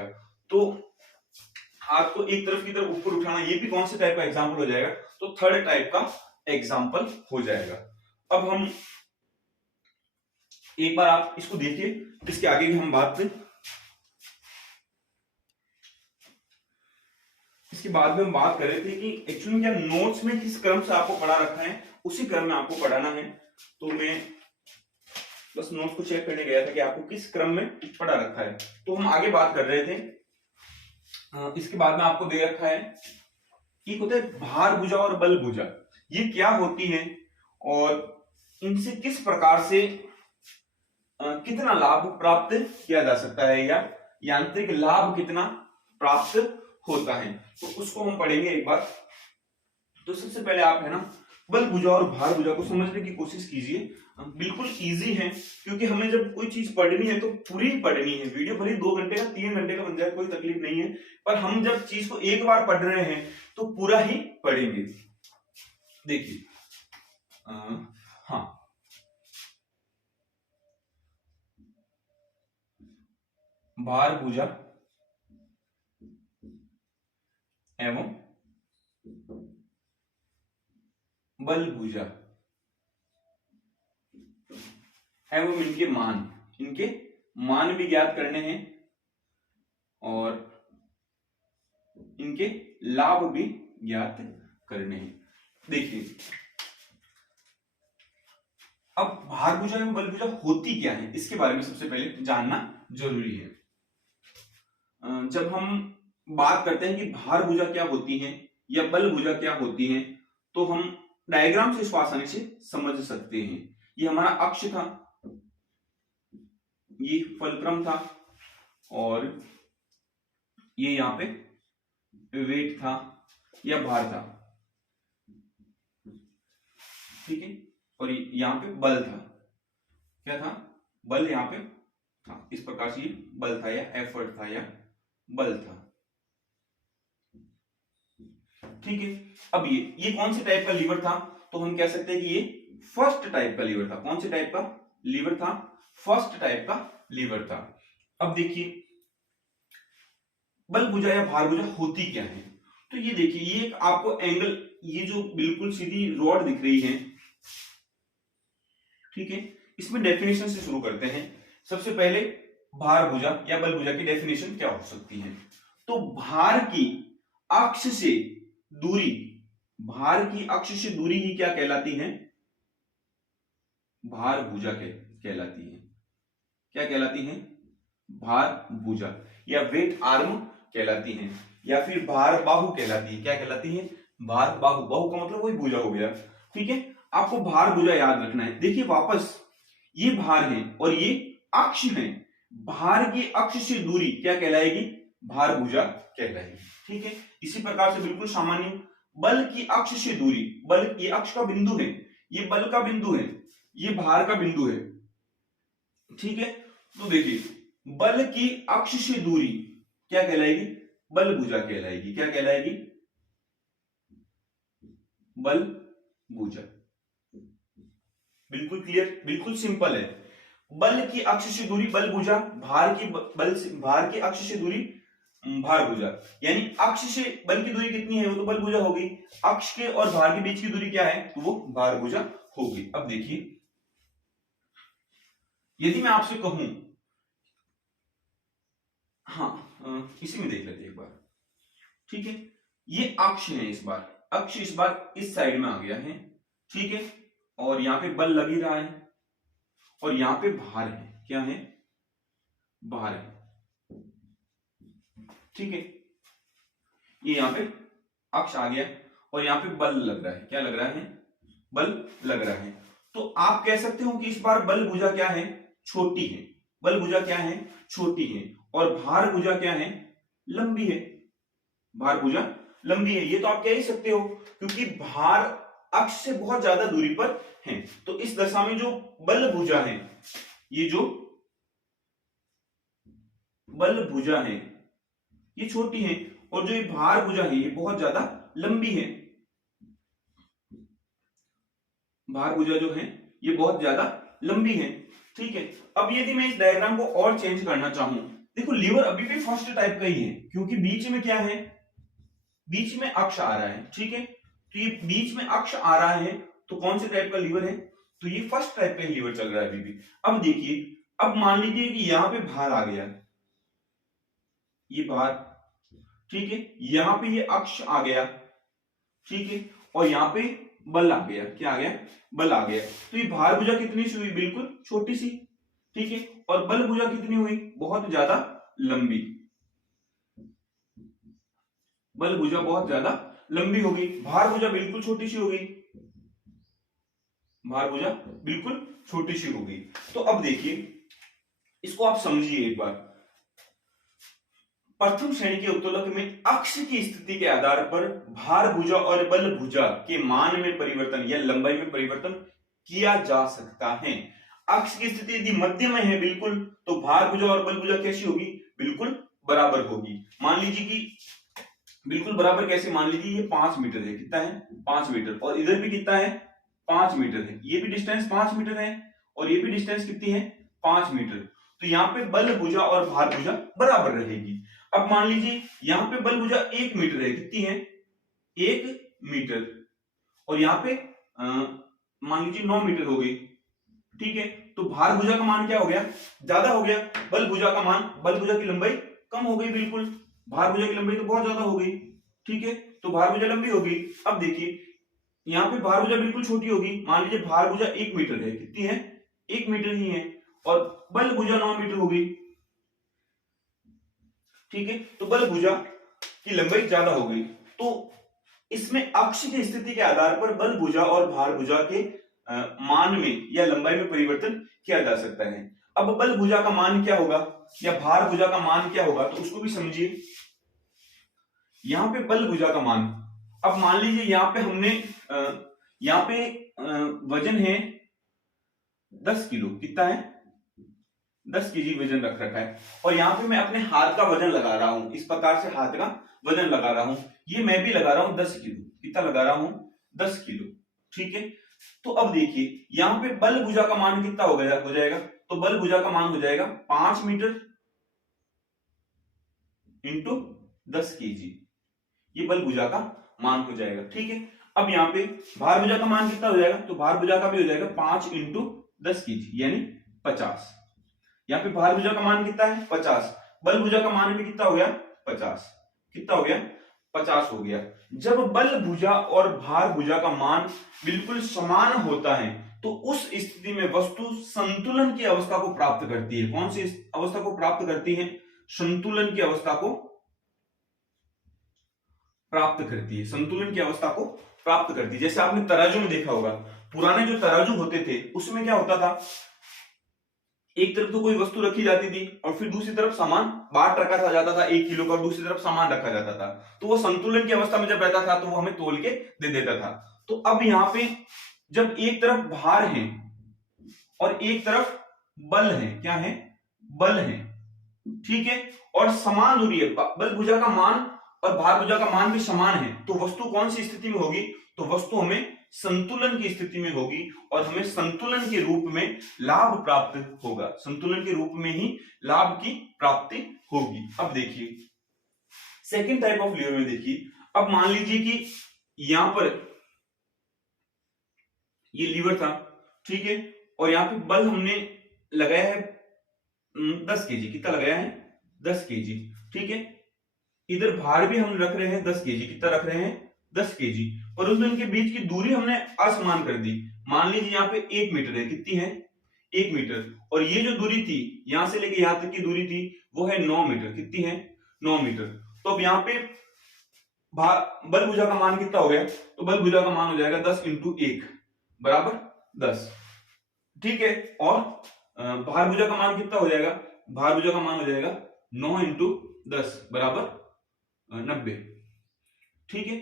तो हाथ को एक तरफ की तरफ ऊपर उठाना, ये भी कौन से टाइप का एग्जाम्पल हो जाएगा? तो थर्ड टाइप का एग्जाम्पल हो जाएगा। अब हम एक बार आप इसको देखिए, इसके आगे की हम बात इसके बाद में हम बात कर रहे थे कि एक्चुअली क्या नोट्स में किस क्रम से आपको पढ़ा रखा है उसी क्रम में आपको पढ़ाना है। तो मैं बस नोट्स को चेक करने गया था कि आपको किस क्रम में पढ़ा रखा है। तो हम आगे बात कर रहे थे, इसके बाद में आपको दे रखा है कि होता है भार भुजा और बल भुजा, ये क्या होती है और इनसे किस प्रकार से कितना लाभ प्राप्त किया जा सकता है या यांत्रिक लाभ कितना प्राप्त होता है, तो उसको हम पढ़ेंगे एक बार। तो सबसे पहले आप है ना बल भुजा और भार भुजा को समझने की कोशिश कीजिए। बिल्कुल इजी है, क्योंकि हमें जब कोई चीज पढ़नी है तो पूरी पढ़नी है। वीडियो भले 2 घंटे का 3 घंटे का बन जाए कोई तकलीफ नहीं है, पर हम जब चीज को एक बार पढ़ रहे हैं तो पूरा ही पढ़ेंगे। देखिए हाँ, भार भुजा एवं बल भुजा एवं इनके मान भी ज्ञात करने हैं और इनके लाभ भी ज्ञात करने हैं। देखिए अब भार भुजा एवं बल भुजा होती क्या है इसके बारे में सबसे पहले जानना जरूरी है। जब हम बात करते हैं कि भार भुजा क्या होती है या बल भुजा क्या होती है, तो हम डायग्राम से इसको आसानी से समझ सकते हैं। ये हमारा अक्ष था, ये फलक्रम था और ये यहां पे वेट था या भार था, ठीक है, और यहां पे बल था। क्या था? बल यहां पे था। इस प्रकार से ये बल था या एफर्ट था या बल था, ठीक है। अब ये कौन से टाइप का लीवर था? तो हम कह सकते हैं कि ये फर्स्ट टाइप का लीवर था। कौन से टाइप का लीवर था? फर्स्ट टाइप का लीवर था। अब देखिए बल भुजा या भार भुजा होती क्या है, तो ये देखिए ये एक आपको एंगल, ये जो बिल्कुल सीधी रॉड दिख रही है, ठीक है, इसमें डेफिनेशन से शुरू करते हैं। सबसे पहले भार भुजा या बल भुजा की डेफिनेशन क्या हो सकती है? तो भार की अक्ष से दूरी, भार की अक्ष से दूरी ही क्या कहलाती है? भार भुजा कहलाती है। क्या कहलाती है? भार भुजा या वेट आर्म कहलाती है, या फिर भार बाहु कहलाती है। क्या कहलाती है? भार बाहु। बाहु का मतलब वही भुजा हो गया, ठीक है। आपको भार भुजा याद रखना है। देखिए वापस ये भार है और ये अक्ष है, भार की अक्ष से दूरी क्या कहलाएगी? भार भुजा कहलाएगी, ठीक है। इसी प्रकार से बिल्कुल सामान्य बल की अक्ष से दूरी, बल ये अक्ष का बिंदु है, ये बल का बिंदु है, ये भार का बिंदु है, ठीक है। तो देखिए बल की अक्ष से दूरी क्या कहलाएगी? बल भुजा कहलाएगी। क्या कहलाएगी? बल भुजा। बिल्कुल क्लियर, बिल्कुल सिंपल है। बल की अक्ष से दूरी बल भुजा, भार की अक्ष से दूरी भार भुजा, यानी अक्ष से बल की दूरी कितनी है? वो तो बल भुजा होगी। अक्ष के और भार के बीच की दूरी क्या है? तो वो भार भुजा होगी। अब देखिए यदि मैं आपसे कहूं, हाँ इसी में देख लेते हैं एक बार, ठीक है। ये अक्ष है, इस बार अक्ष इस बार इस साइड में आ गया है, ठीक है, और यहां पे बल लग ही रहा है और यहां पे भार है। क्या है? भार है, ठीक है। ये यहां पे अक्ष आ गया और यहां पे बल लग रहा है। क्या लग रहा है? बल लग रहा है। तो आप कह सकते हो कि इस बार बल भुजा क्या है? छोटी है। बल भुजा क्या है? छोटी है। और भार भुजा क्या है? लंबी है। भार भुजा लंबी है, ये तो आप कह ही सकते हो, क्योंकि भार अक्ष से बहुत ज्यादा दूरी पर है। तो इस दशा में जो बल भुजा है, ये जो बल भुजा है ये छोटी है, और जो ये भार भुजा है ये बहुत ज्यादा लंबी है। भार भुजा जो है ये बहुत ज्यादा लंबी है। ठीक है, अब यदि मैं इस डायग्राम को और चेंज करना चाहूं, देखो लीवर अभी भी फर्स्ट टाइप का ही है, क्योंकि बीच में क्या है, बीच में अक्ष आ रहा है। ठीक है, तो ये बीच में अक्ष आ रहा है, तो कौन से टाइप का लीवर है, तो ये फर्स्ट टाइप का ही लीवर चल रहा है अभी भी। अब देखिए, अब मान लीजिए कि यहां पे भार आ गया, ये भार, ठीक है, यहां पे ये अक्ष आ गया, ठीक है, और यहां पे बल आ गया, क्या आ गया, बल आ गया। तो ये भार भुजा कितनी सी हुई, बिल्कुल छोटी सी। ठीक है, और बल भुजा कितनी हुई, बहुत ज्यादा लंबी। बल भुजा बहुत ज्यादा लंबी हो गई, भार भुजा बिल्कुल छोटी सी हो गई, भार भुजा बिल्कुल छोटी सी हो गई। तो अब देखिए, इसको आप समझिए एक बार। प्रथम श्रेणी के उत्तोलक में अक्ष की स्थिति के आधार पर भार भुजा और बल भुजा के मान में परिवर्तन या लंबाई में परिवर्तन किया जा सकता है। अक्ष की स्थिति यदि मध्य में है बिल्कुल, तो भार भुजा और बल भुजा कैसी होगी, बिल्कुल बराबर होगी। मान लीजिए कि बिल्कुल बराबर कैसे, मान लीजिए ये 5 मीटर है, कितना है, 5 मीटर, और इधर भी कितना है, 5 मीटर है, ये भी डिस्टेंस 5 मीटर है, और ये भी डिस्टेंस कितनी है, 5 मीटर। तो यहाँ पे बल भुजा और भार भुजा बराबर रहेगी। अब मान लीजिए यहाँ पे बल भुजा 1 मीटर है, कितनी है, 1 मीटर, और यहाँ पे मान लीजिए 9 मीटर हो गई। ठीक है, तो भार भुजा का मान क्या हो गया, ज्यादा हो गया, बल भुजा का मान, बल भुजा की लंबाई कम हो गई, बिल्कुल भार भुजा की लंबाई तो बहुत ज्यादा हो गई। ठीक है, तो भार भुजा लंबी होगी। अब देखिए, यहाँ पे भार भुजा बिल्कुल छोटी होगी, मान लीजिए भार भुजा 1 मीटर है, कितनी है, 1 मीटर ही है, और बल भुजा 9 मीटर होगी। ठीक है, तो बल भुजा की लंबाई ज्यादा हो गई। तो इसमें अक्ष की स्थिति के आधार पर बल भुजा और भार भुजा के मान में या लंबाई में परिवर्तन किया जा सकता है। अब बल भुजा का मान क्या होगा या भार भुजा का मान क्या होगा, तो उसको भी समझिए। यहां पे बल भुजा का मान, अब मान लीजिए यहां पे हमने यहां पे वजन है 10 किलो, कितना है, 10 केजी वजन रख रखा है, और यहां पे मैं अपने हाथ का वजन लगा रहा हूं, इस प्रकार से हाथ का वजन लगा रहा हूं, ये मैं भी लगा रहा हूं 10 किलो, कितना लगा रहा हूं, 10 किलो। ठीक है, तो अब देखिए यहां पे बल भुजा का मान कितना हो जाएगा, तो बल भुजा का मान हो जाएगा 5 मीटर इंटू 10 केजी, ये बल भुजा का मान हो जाएगा। ठीक है, अब यहाँ पे भार भुजा का मान कितना हो जाएगा, तो भार भुजा का भी हो जाएगा 5 इंटू 10 केजी यानी 50। यहाँ पे भार भुजा का मान कितना है, 50, बल भुजा का मान भी कितना हो गया, 50, कितना हो गया, 50 हो गया। जब बल भुजा और भार भुजा का मान बिल्कुल समान होता है, तो उस स्थिति में वस्तु संतुलन की अवस्था को प्राप्त करती है। कौन सी अवस्था को प्राप्त करती है, संतुलन की अवस्था को प्राप्त करती है, संतुलन की अवस्था को प्राप्त करती है। जैसे आपने तराजू में देखा होगा, पुराने जो तराजू होते थे उसमें क्या होता था, एक तरफ तो कोई वस्तु रखी जाती थी और फिर दूसरी तरफ सामान बाट रखा था जाता था 1 किलो का, और दूसरी तरफ सामान रखा जाता था, तो वो संतुलन की अवस्था में जब रहता था तो वो हमें तोल के दे देता था। तो अब यहाँ पे जब एक तरफ भार है और एक तरफ बल है, क्या है, बल है, ठीक है, और समान दूरी है, बल भुजा का मान और भार भुजा का मान भी समान है, तो वस्तु कौन सी स्थिति में होगी, तो वस्तु हमें संतुलन की स्थिति में होगी, और हमें संतुलन के रूप में लाभ प्राप्त होगा, संतुलन के रूप में ही लाभ की प्राप्ति होगी। अब देखिए सेकेंड टाइप ऑफ लीवर में देखिए, अब मान लीजिए कि यहां पर ये लीवर था, ठीक है, और यहां पे बल हमने लगाया है 10 केजी, कितना लगाया है, 10 केजी, ठीक है, इधर भार भी हम रख रहे हैं 10 केजी, कितना रख रहे हैं, 10 केजी, परंतु इनके बीच की दूरी हमने असमान कर दी। मान लीजिए यहाँ पे 1 मीटर है, कितनी है, 1 मीटर, और ये जो दूरी थी यहां से लेके यहां तक की दूरी थी वो है 9 मीटर, कितनी है, 9 मीटर। तो अब यहाँ पे बल भुजा का मान कितना हो गया, तो बल भुजा का मान हो जाएगा 10 इंटू 1 बराबर 10, ठीक है, और भार भुजा का मान कितना हो जाएगा, भार भुजा का मान हो जाएगा 9 इंटू 10 बराबर 90, ठीक है।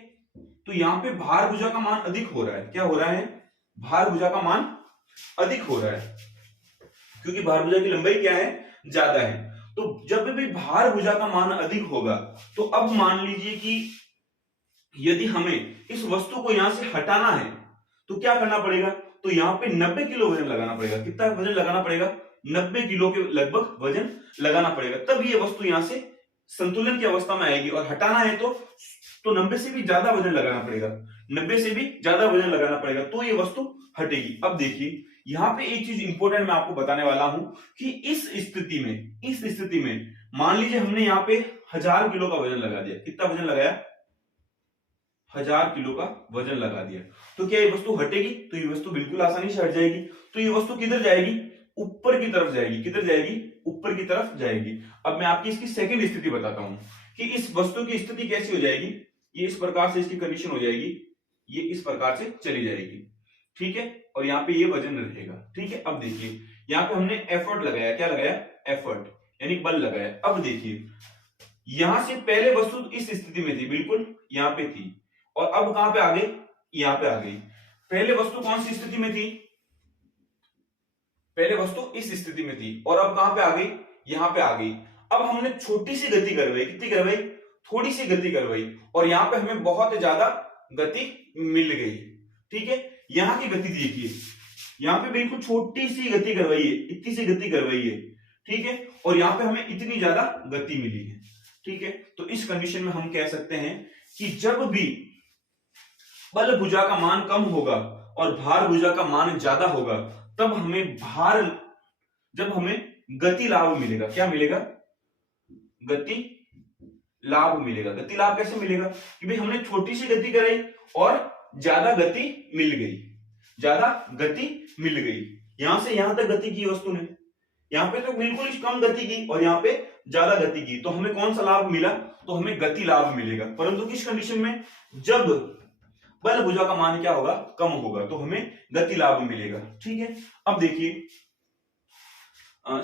तो यहां पे भार भुजा का मान अधिक हो रहा है, क्या हो रहा है, भार भुजा का मान अधिक हो रहा है, क्योंकि भार भुजा की लंबाई क्या है, ज्यादा है। तो जब भी भार भुजा का मान अधिक होगा, तो अब मान लीजिए कि यदि हमें इस वस्तु को यहां से हटाना है तो क्या करना पड़ेगा, तो यहां पे 90 किलो वजन लगाना पड़ेगा। कितना वजन लगाना पड़ेगा, 90 किलो के लगभग वजन लगाना पड़ेगा, तब ये वस्तु यहां से संतुलन की अवस्था में आएगी। और हटाना है तो 90 से भी ज्यादा वजन लगाना पड़ेगा, 90 से भी ज्यादा वजन लगाना पड़ेगा, तो ये वस्तु हटेगी। अब देखिए यहां पे एक चीज इंपॉर्टेंट मैं आपको बताने वाला हूं कि इस स्थिति में मान लीजिए हमने यहाँ पे 1000 किलो का वजन लगा दिया। कितना वजन लगाया, 1000 किलो का वजन लगा दिया, तो क्या ये वस्तु हटेगी, तो ये वस्तु बिल्कुल आसानी से हट जाएगी। तो ये वस्तु किधर जाएगी, ऊपर की तरफ जाएगी। किधर जाएगी, ऊपर की तरफ जाएगी। अब मैं आपकी इसकी सेकंड स्थिति बताता हूं कि इस वस्तु की स्थिति कैसी हो जाएगी। ये इस प्रकार से इसकी कंडीशन हो जाएगी, ये इस प्रकार से चली जाएगी, ठीक है, और यहाँ पे ये वजन रहेगा, ठीक है। अब देखिए यहाँ पे हमने एफर्ट लगाया, क्या लगाया, एफर्ट यानी बल लगाया। अब देखिए यहां से पहले वस्तु इस स्थिति में थी, बिल्कुल यहाँ पे थी, और अब कहां पे आ गई, यहां पे आ गई। पहले वस्तु कौन सी स्थिति में थी, पहले वस्तु इस स्थिति में थी, और अब कहां पे आ गई, यहां पे आ गई। अब हमने छोटी सी गति करवाई, कितनी करवाई, थोड़ी सी गति करवाई, और यहां पे हमें बहुत ज्यादा गति मिल गई, ठीक है। यहां की गति देखिए, यहां पे बिल्कुल छोटी सी गति करवाई है, इतनी सी गति करवाई है, ठीक है, और यहां पे हमें इतनी ज्यादा गति मिली है, ठीक है। तो इस कंडीशन में हम कह सकते हैं कि जब भी बल भुजा का मान कम होगा और भार भुजा का मान ज्यादा होगा, तब हमें जब हमें गति लाभ मिलेगा। क्या मिलेगा, गति लाभ मिलेगा। गति लाभ कैसे मिलेगा कि भाई हमने छोटी सी गति कराई और ज्यादा गति मिल गई, ज्यादा गति मिल गई। यहां से यहां तक गति की वस्तु ने, यहां पे तो बिल्कुल ही कम गति की और यहां पे ज्यादा गति की, तो हमें कौन सा लाभ मिला, तो हमें गति लाभ मिलेगा। परंतु किस कंडीशन में, जब बल भुजा का मान क्या होगा, कम होगा, तो हमें गति लाभ मिलेगा, ठीक है। अब देखिए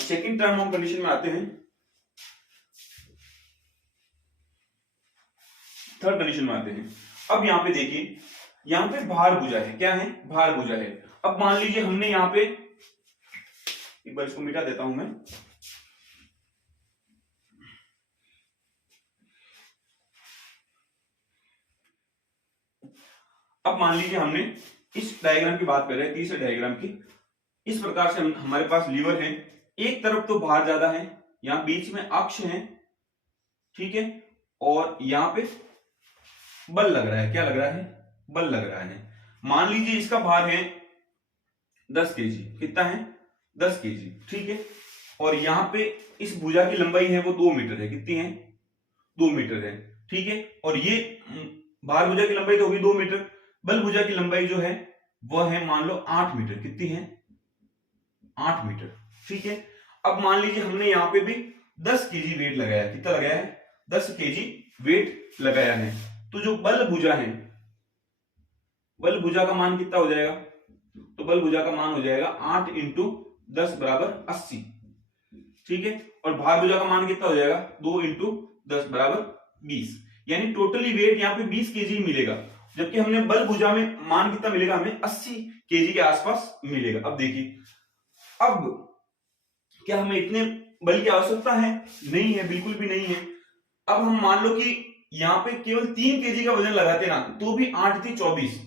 सेकंड टर्म ऑफ कंडीशन में आते हैं, थर्ड कंडीशन में आते हैं। अब यहां पे देखिए, यहां पे भार भुजा है, क्या है, भार भुजा है। अब मान लीजिए हमने यहां पे, एक बार इसको मिटा देता हूं मैं, अब मान लीजिए हमने इस डायग्राम की बात कर रहे हैं, तीसरे डायग्राम की। इस प्रकार से हमारे पास लीवर है, एक तरफ तो भार ज्यादा है, यहां बीच में अक्ष है, ठीक है, और यहां पे बल लग रहा है। क्या लग रहा है, बल लग रहा है। मान लीजिए इसका भार है 10 केजी, कितना है, 10 केजी, ठीक है, और यहां पे इस भुजा की लंबाई है वो 2 मीटर है। कितनी है, 2 मीटर है, ठीक है, और ये भार भुजा की लंबाई तो होगी 2 मीटर, बल भुजा की लंबाई जो है वह है मान लो 8 मीटर। कितनी है, 8 मीटर, ठीक है। अब मान लीजिए हमने यहाँ पे भी 10 केजी वेट लगाया। कितना लगाया है, 10 केजी वेट लगाया है। तो जो बल भुजा है, बल भुजा का मान कितना हो जाएगा, तो बल भुजा का मान हो जाएगा 8 इंटू 10 बराबर 80, ठीक है, और भार भुजा का मान कितना हो जाएगा, 2 इंटू 10 बराबर 20, यानी टोटली वेट यहाँ पे 20 केजी मिलेगा। जबकि हमने बल भुजा में मान कितना मिलेगा, हमें 80 केजी के आसपास मिलेगा। अब देखिए, अब क्या हमें इतने बल की आवश्यकता है, नहीं है, बिल्कुल भी नहीं है। अब हम मान लो कि यहाँ पे केवल 3 केजी का वजन लगाते ना, तो भी 8 थी 24,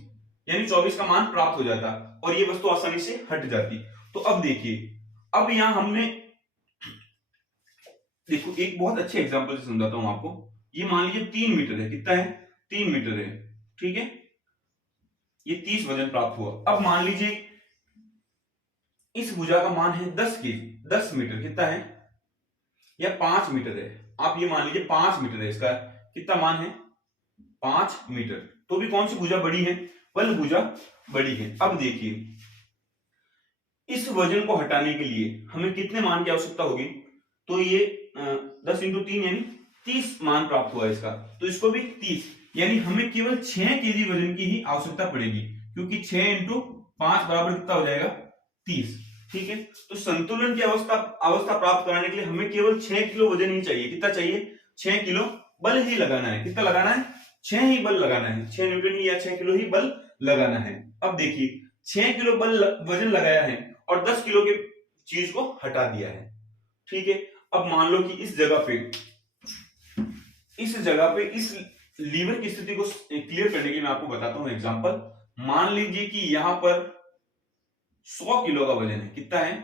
यानी 24 का मान प्राप्त हो जाता और ये वस्तु आसानी से हट जाती। तो अब देखिए, अब यहां हमने, देखो एक बहुत अच्छे एग्जांपल से समझाता हूं आपको। ये मान लीजिए 3 मीटर है, कितना है, 3 मीटर है, ठीक है, ये 30 वजन प्राप्त हुआ। अब मान लीजिए इस भुजा का मान है 10 केजी, 10 मीटर, कितना है, या 5 मीटर है। आप ये मान लीजिए 5 मीटर है, इसका कितना मान है, 5 मीटर। तो भी कौन सी भुजा बड़ी है, बल भुजा बड़ी है। अब देखिए, इस वजन को हटाने के लिए हमें कितने मान की आवश्यकता होगी, तो ये 10 इंटू 3 यानी 30 मान प्राप्त हुआ इसका, तो इसको भी 30, यानी हमें केवल 6 केजी वजन की ही आवश्यकता पड़ेगी, क्योंकि 6 इंटू 5 बराबर कितना हो जाएगा, 30, ठीक है। तो संतुलन की अवस्था प्राप्त कराने के लिए हमें केवल 6 किलो वजन ही चाहिए। कितना चाहिए, 6 किलो बल ही लगाना है। कितना लगाना है, 6 ही बल लगाना है, 6 न्यूटन ही या 6 किलो ही बल लगाना है। अब देखिए 6 किलो बल वजन लगाया है और 10 किलो की चीज को हटा दिया है, ठीक है। अब मान लो कि इस जगह पे इस लीवर की स्थिति को क्लियर करने के लिए मैं आपको बताता हूं एग्जांपल। मान लीजिए कि यहां पर 100 किलो का वजन है। कितना है?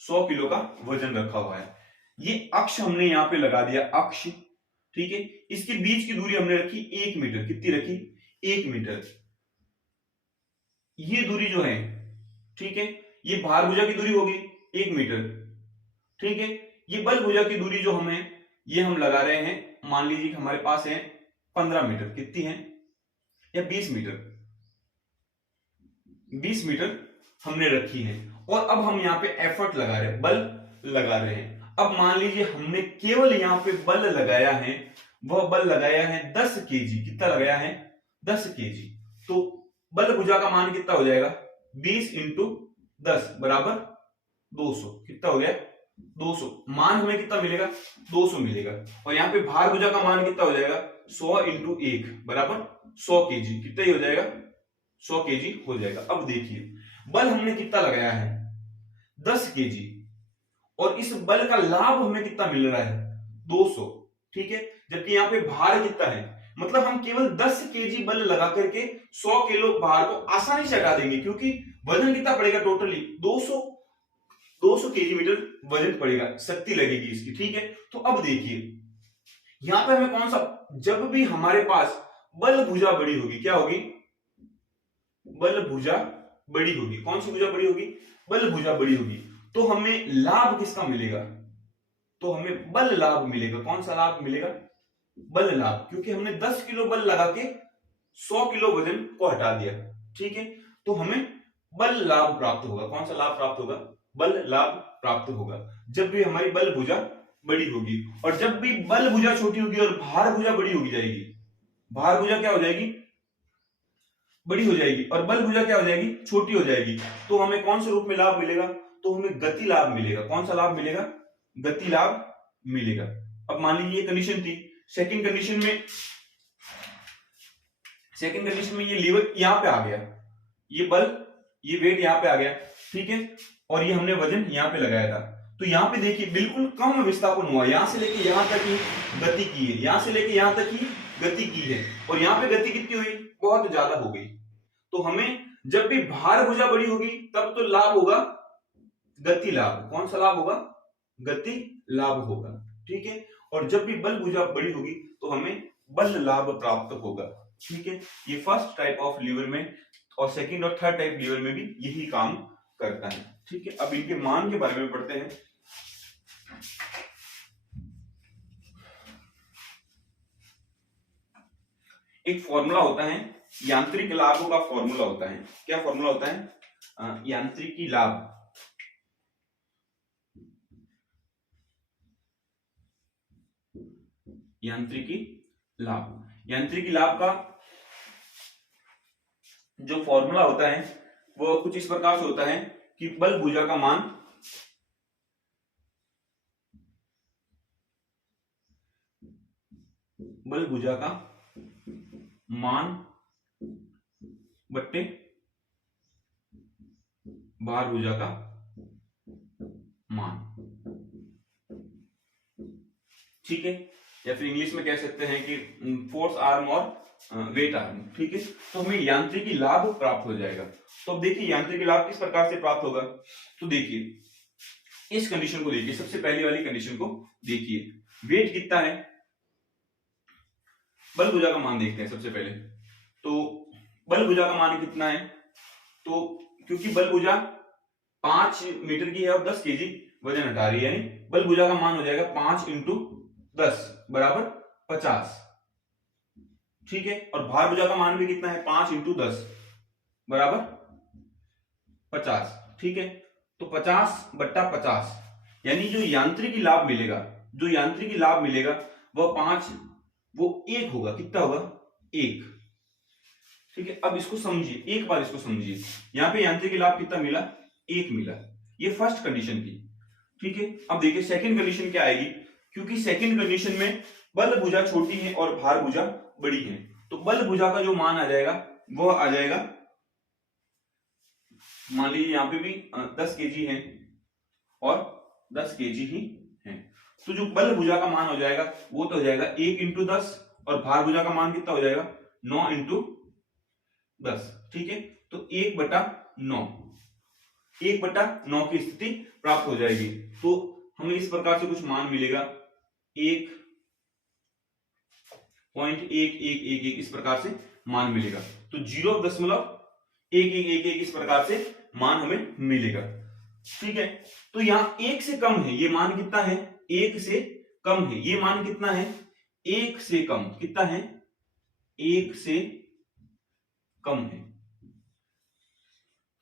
100 किलो का वजन रखा हुआ है। ये अक्ष हमने यहां पे लगा दिया, अक्ष। ठीक है, इसके बीच की दूरी हमने रखी 1 मीटर। कितनी रखी? 1 मीटर। ये दूरी जो है, ठीक है, ये भार भुजा की दूरी होगी 1 मीटर। ठीक है, ये बल भुजा की दूरी जो हमें ये हम लगा रहे हैं, मान लीजिए कि हमारे पास है 15 मीटर। कितनी है? या 20 मीटर। 20 मीटर हमने रखी है। और अब हम यहाँ पे एफर्ट लगा रहे हैं, बल लगा रहे हैं। अब मान लीजिए हमने केवल यहाँ पे बल लगाया है, वह बल लगाया है 10 केजी। कितना लगाया है? 10 केजी। तो बल भुजा का मान कितना हो जाएगा? 20 इंटू 10 बराबर 200। कितना हो गया? 200। मान हमें कितना मिलेगा? 200 मिलेगा। और यहाँ पे भार भुजा का मान कितना हो जाएगा? 100 इंटू 1 बराबर 100 केजी। कितना ही हो जाएगा? 100 केजी हो जाएगा। अब देखिए बल हमने कितना लगाया है? 10 केजी। और इस बल का लाभ हमें कितना मिल रहा है? 200। ठीक है, जबकि यहाँ पे भार कितना है? मतलब हम केवल 10 केजी बल लगा करके 100 किलो भार को आसानी से हटा देंगे, क्योंकि वजन कितना पड़ेगा? टोटली 200 केजी मीटर वजन पड़ेगा, शक्ति लगेगी इसकी। ठीक है, तो अब देखिए यहां पे हमें कौन सा, जब भी हमारे पास बल भुजा बड़ी होगी, क्या होगी? बल भुजा बड़ी होगी। कौन सी भुजा बड़ी होगी? बल भुजा बड़ी होगी। तो हमें लाभ किसका मिलेगा? तो हमें बल लाभ मिलेगा। कौन सा लाभ मिलेगा? बल लाभ, क्योंकि हमने 10 किलो बल लगा के 100 किलो वजन को हटा दिया। ठीक है, तो हमें बल लाभ प्राप्त होगा। कौन सा लाभ प्राप्त होगा? बल लाभ प्राप्त होगा जब भी हमारी बल भुजा बड़ी होगी। और जब भी बल भुजा छोटी होगी और भार भुजा बड़ी होगी जाएगी, भार भुजा क्या हो जाएगी? बड़ी हो जाएगी, और बल भुजा क्या हो जाएगी? छोटी हो जाएगी। तो हमें कौन से रूप में लाभ मिलेगा? तो हमें गति लाभ मिलेगा। कौन सा लाभ मिलेगा? गति लाभ मिलेगा। अब मान लीजिए ये कंडीशन थी। सेकंड कंडीशन में ये लीवर यहां पे आ गया, ये बल, ये वेट यहां पे आ गया। ठीक है, और ये हमने वजन यहां पे लगाया था। तो यहां पे देखिए बिल्कुल कम विस्थापन हुआ, यहां से लेके यहां तक ही गति की है, यहां से लेके यहां तक ही गति की है। और यहां पे गति कितनी हुई? बहुत ज्यादा हो गई। तो हमें जब भी भार भुजा बड़ी होगी तब तो लाभ होगा गति लाभ। कौन सा लाभ होगा? गति लाभ होगा। ठीक है, और जब भी बल भुजा बड़ी होगी तो हमें बल लाभ प्राप्त होगा। ठीक है, ये फर्स्ट टाइप ऑफ लीवर में, और सेकंड और थर्ड टाइप लीवर में भी यही काम करता है। ठीक है, अब इनके मान के बारे में पढ़ते हैं। एक फॉर्मूला होता है, यांत्रिक लाभ का फॉर्मूला होता है। क्या फॉर्मूला होता है? यांत्रिकी लाभ। यांत्रिकी लाभ का जो फॉर्मूला होता है वो कुछ इस प्रकार से होता है कि बल भुजा का मान बट्टे भार भुजा का मान। ठीक है, या फिर इंग्लिश में कह सकते हैं कि फोर्स आर्म और वेट आर्म। ठीक है, तो हमें यांत्रिकी लाभ प्राप्त हो जाएगा। तो अब देखिए यांत्रिकी लाभ किस प्रकार से प्राप्त होगा। तो देखिए इस कंडीशन को देखिए, सबसे पहली वाली कंडीशन को देखिए, वेट कितना है? बल भुजा का मान देखते हैं सबसे पहले। तो बल भुजा का मान कितना है? तो क्योंकि बल भुजा 5 मीटर की है और 10 केजी वजन हटा रही है, यानी बल भुजा का मान हो जाएगा 5 इंटू 10 बराबर 50। ठीक है, और भार भुजा का मान भी कितना है? 5 इंटू 10 बराबर 50। ठीक है, तो 50 बट्टा 50, यानी जो यांत्रिकी लाभ मिलेगा वह 5, वो 1 होगा। कितना होगा? 1। ठीक है, अब इसको समझिए, एक बार इसको समझिए। यहां पे यांत्रिकी लाभ कितना मिला? 1 मिला। ये फर्स्ट कंडीशन थी। ठीक है, अब देखिए सेकंड कंडीशन क्या आएगी, क्योंकि सेकंड कंडीशन में बल भुजा छोटी है और भार भुजा बड़ी है, तो बल भुजा का जो मान आ जाएगा वह आ जाएगा, मान लीजिए यहां पे भी 10 केजी है और 10 केजी ही हैं। तो जो बल भुजा का मान हो जाएगा वो तो हो जाएगा 1 इंटू 10 और भार भुजा का मान कितना हो जाएगा 9 इंटू 10। ठीक है, तो 1/9 1/9 की स्थिति प्राप्त हो जाएगी। तो हमें इस प्रकार से कुछ मान मिलेगा 1.1111 इस प्रकार से मान मिलेगा। तो 0.1111 इस प्रकार से मान हमें मिलेगा। ठीक है, तो यहां 1 से कम है, ये मान कितना है 1 से कम है, ये मान कितना है 1 से कम, कितना है 1 से कम है।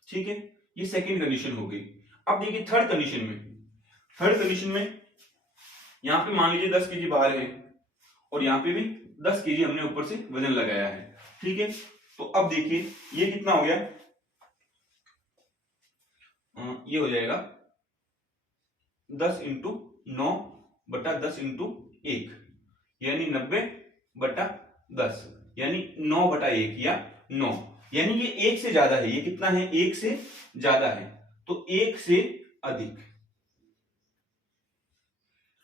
ठीक है, ये सेकंड कंडीशन हो गई। अब देखिए थर्ड कंडीशन में यहां पे मान लीजिए 10 केजी बाहर है और यहां पे भी 10 केजी हमने ऊपर से वजन लगाया है। ठीक है, तो अब देखिए ये कितना हो गया, ये हो जाएगा 10 इंटू 9/10 इंटू 1 यानी 90/10 यानी 9/1 या 9, यानी ये 1 से ज्यादा है। ये कितना है 1 से ज्यादा है, तो 1 से अधिक।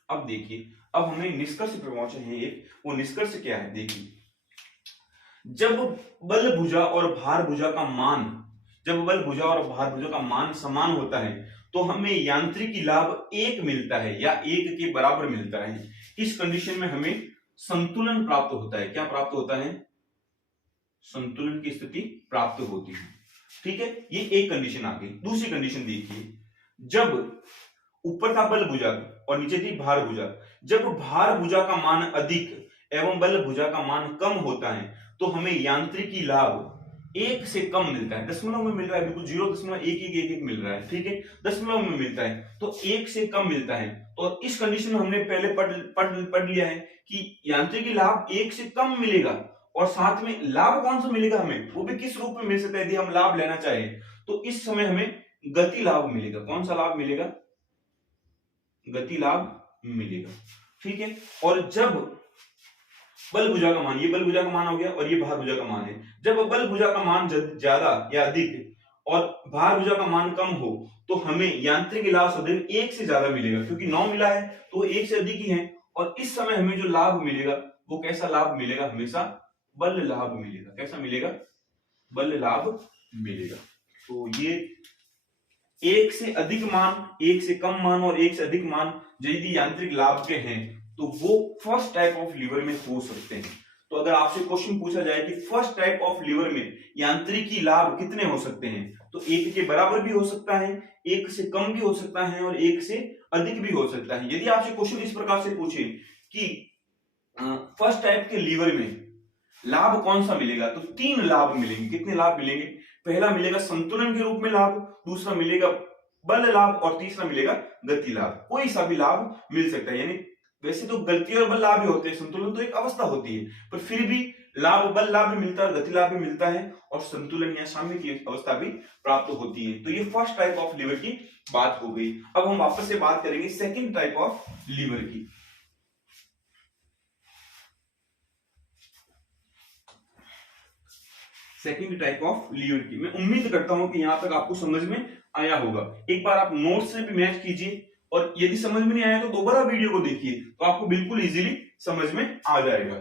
अब देखिए, अब हमें निष्कर्ष पे पहुंचे हैं एक, वो निष्कर्ष क्या है देखिए, जब बल भुजा और भार भुजा का मान समान होता है तो हमें यांत्रिकी लाभ 1 मिलता है या 1 के बराबर मिलता है। इस कंडीशन में हमें संतुलन प्राप्त होता है। क्या प्राप्त होता है, संतुलन की स्थिति प्राप्त होती है। ठीक है, ये एक कंडीशन आ गई। दूसरी कंडीशन देखिए, जब ऊपर था बल भुजा और नीचे थी भार भुजा, जब भार भुजा का मान अधिक एवं बल भुजा का मान कम होता है तो हमें यांत्रिकी लाभ 1 से कम मिलता है। दशमलव में मिल रहा है, बिल्कुल 0.1111 मिल रहा है। ठीक है, दशमलव में मिलता है तो 1 से कम मिलता है। और इस कंडीशन में हमने पहले पढ़ लिया है कि यांत्रिकी लाभ 1 से कम मिलेगा और साथ में लाभ कौन सा मिलेगा हमें, वो भी किस रूप में मिल सकता है यदि हम लाभ लेना चाहें तो इस समय हमें गति लाभ मिलेगा। कौन सा लाभ मिलेगा, गति लाभ मिलेगा। ठीक है, और जब बल भुजा का मान, ये बल भुजा का मान हो गया और ये भार भुजा का मान है, जब बल भुजा का मान ज्यादा या अधिक और भार भुजा का मान कम हो तो हमें यांत्रिक लाभ सदैव 1 से ज्यादा मिलेगा, क्योंकि 9 मिला है तो 1 से अधिक ही है। और इस समय हमें जो लाभ मिलेगा वो कैसा लाभ मिलेगा, हमेशा बल लाभ मिलेगा। कैसा मिलेगा, बल लाभ मिलेगा। तो ये 1 से अधिक मान, 1 से कम मान और 1 से अधिक मान यदि यांत्रिक लाभ के हैं तो वो फर्स्ट टाइप ऑफ लीवर में हो सकते हैं। तो अगर आपसे क्वेश्चन पूछा जाए कि फर्स्ट टाइप ऑफ लीवर में यांत्रिकी लाभ कितने हो सकते हैं, तो 1 के बराबर भी हो सकता है, 1 से कम भी हो सकता है और 1 से अधिक भी हो सकता है। यदि आपसे क्वेश्चन इस प्रकार से पूछे कि फर्स्ट टाइप के लीवर में लाभ कौन सा मिलेगा, तो 3 लाभ मिलेंगे। कितने लाभ मिलेंगे, पहला मिलेगा संतुलन के रूप में लाभ, दूसरा मिलेगा बल लाभ और तीसरा मिलेगा गति लाभ। कोई सा भी लाभ मिल सकता है। यानी वैसे तो गति और बल लाभ ही होते हैं, संतुलन तो एक अवस्था होती है, पर फिर भी लाभ, बल लाभ भी मिलता है, गति लाभ भी मिलता है और संतुलन या साम्य की अवस्था भी प्राप्त होती है। तो ये फर्स्ट टाइप ऑफ लीवर की बात हो गई। अब हम वापस से बात करेंगे सेकंड टाइप ऑफ लीवर की। सेकंड टाइप ऑफ लीवर की मैं उम्मीद करता हूं कि यहां तक आपको समझ में आया होगा। एक बार आप नोट्स से भी मैच कीजिए और यदि समझ में नहीं आया तो दोबारा वीडियो को देखिए, तो आपको बिल्कुल इजीली समझ में आ जाएगा।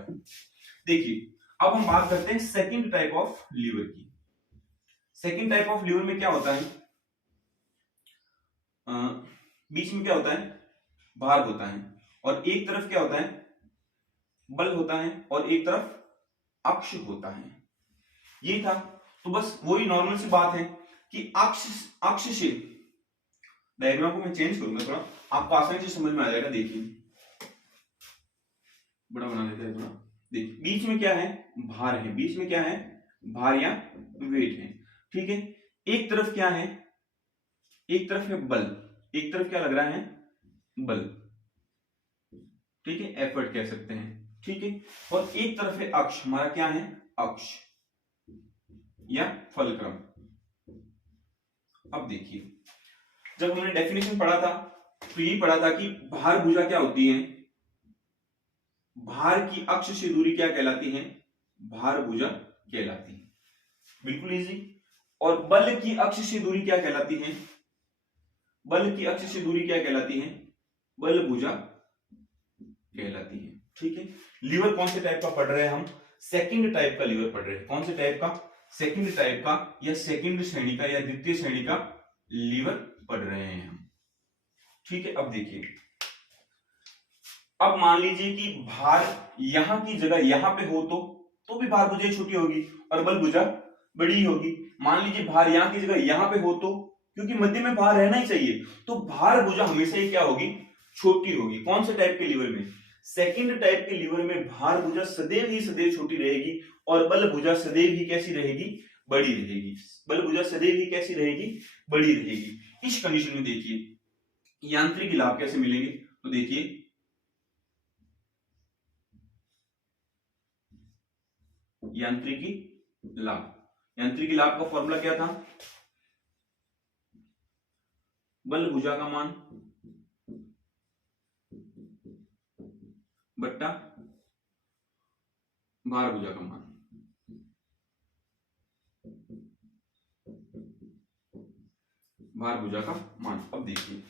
देखिए, अब हम बात करते हैं सेकंड टाइप ऑफ लीवर की। सेकंड टाइप ऑफ लीवर में क्या होता है, बीच में क्या होता है, भार होता है और एक तरफ क्या होता है, बल होता है और एक तरफ अक्ष होता है। ये था, तो बस वही नॉर्मल सी बात है कि अक्ष से, डायग्राम को मैं चेंज करूंगा थोड़ा, आपको आसानी से समझ में आ जाएगा। देखिए, बड़ा बना देते हैं थोड़ा। देखिए, बीच में क्या है, भार है, बीच में क्या है, भार या वेट है। ठीक है, एक तरफ क्या है, एक तरफ है बल, एक तरफ क्या लग रहा है, बल। ठीक है, एफर्ट कह सकते हैं। ठीक है, और एक तरफ है अक्ष, हमारा क्या है, अक्ष या फलक्रम। अब देखिए, जब हमने डेफिनेशन पढ़ा था तो ये पढ़ा था कि भार भुजा क्या होती है, भार की अक्ष से दूरी क्या कहलाती है, भार भुजा कहलाती है। बिल्कुल इजी। और बल की अक्ष से दूरी क्या कहलाती है, बल की अक्ष से दूरी क्या कहलाती है, बल भुजा कहलाती है। ठीक है, लीवर कौन से टाइप का पढ़ रहे हैं हम? सेकंड टाइप का लीवर पढ़ रहे हैं। कौन से टाइप का? सेकंड टाइप का, या सेकंड श्रेणी का, या द्वितीय श्रेणी का लीवर पढ़ रहे हैं हम। ठीक है, अब देखिए, अब मान लीजिए कि भार यहां की जगह यहां पे हो तो भी भार भुजा छोटी होगी और बल भुजा बड़ी होगी। मान लीजिए भार यहां की जगह यहां पे हो तो, क्योंकि मध्य में भार रहना ही चाहिए, तो भार भुजा हमेशा ही क्या होगी? छोटी होगी। कौन से टाइप के लीवर में? सेकंड टाइप के लीवर में भार भुजा सदैव छोटी रहेगी और बल भुजा सदैव ही कैसी रहेगी? बड़ी रहेगी। बल भुजा सदैव ही कैसी रहेगी? बड़ी रहेगी। इस कंडीशन में देखिए यांत्रिक लाभ कैसे मिलेंगे, तो देखिए यांत्रिकी लाभ का फॉर्मूला क्या था? बल भुजा का मान बट्टा भार भुजा का मान। भार भुजा का मान, अब देखिए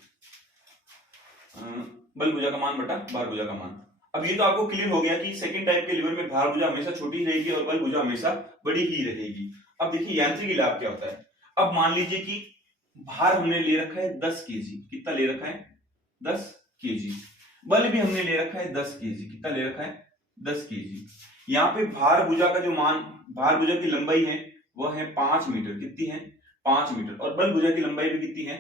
बल भुजा का मान बटा भार भुजा का मान। अब ये तो आपको क्लियर हो गया कि सेकंड टाइप के लीवर में भार भुजा हमेशा छोटी रहेगी और बल भुजा हमेशा बड़ी ही रहेगी। अब देखिए यांत्रिक लाभ क्या होता है। अब मान लीजिए कि भार हमने ले रखा है 10 केजी। कितना ले रखा है? 10 केजी। बल भी हमने ले रखा है 10 केजी। कितना ले रखा है? 10 केजी। यहाँ पे भार भुजा का जो मान, भार भुजा की लंबाई है वह है 5 मीटर। कितनी है? 5 मीटर। और बल भुजा की लंबाई भी कितनी है?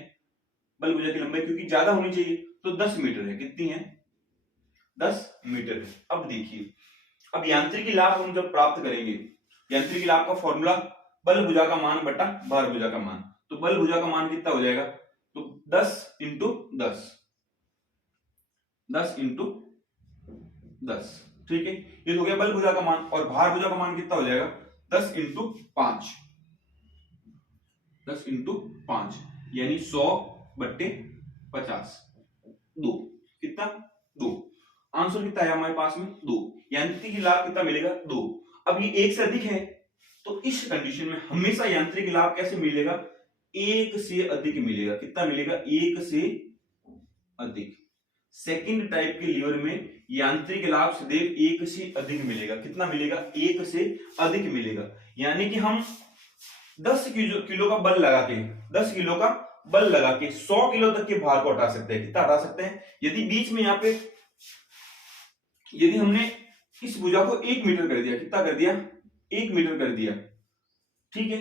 बल भुजा की लंबाई क्योंकि ज्यादा होनी चाहिए तो 10 मीटर है। कितनी है? 10 मीटर है। अब देखिए, अब यांत्रिकी लाभ हम जब प्राप्त करेंगे, यांत्रिकी लाभ का फॉर्मूला बल भुजा का मान बटा भार भुजा का मान। तो बल भुजा का मान कितना हो जाएगा? तो 10 इंटू 10, 10 इंटू 10। ठीक है, ये हो गया बल भुजा का मान। और भार भुजा का मान कितना हो जाएगा? 10 इंटू 5, 10 इंटू 5 यानी 100 बट्टे 50, 2। कितना? 2। आंसर कितना है हमारे पास में? 2। यांत्रिक लाभ कितना मिलेगा? 2। अब ये 1 से अधिक है तो इस कंडीशन में हमेशा यांत्रिक लाभ कैसे मिलेगा? 1 से अधिक मिलेगा। कितना मिलेगा? 1 से अधिक। सेकंड टाइप के लीवर में यांत्रिक लाभ सदैव 1 से अधिक मिलेगा। कितना मिलेगा? 1 से अधिक मिलेगा। यानी कि हम 10 किलो का बल लगा के 10 किलो का बल लगा के 100 किलो तक के भार को हटा सकते हैं। कितना हटा सकते हैं? यदि बीच में यहाँ पे यदि हमने इस भुजा को 1 मीटर कर दिया। कितना कर दिया? 1 मीटर कर दिया। ठीक है,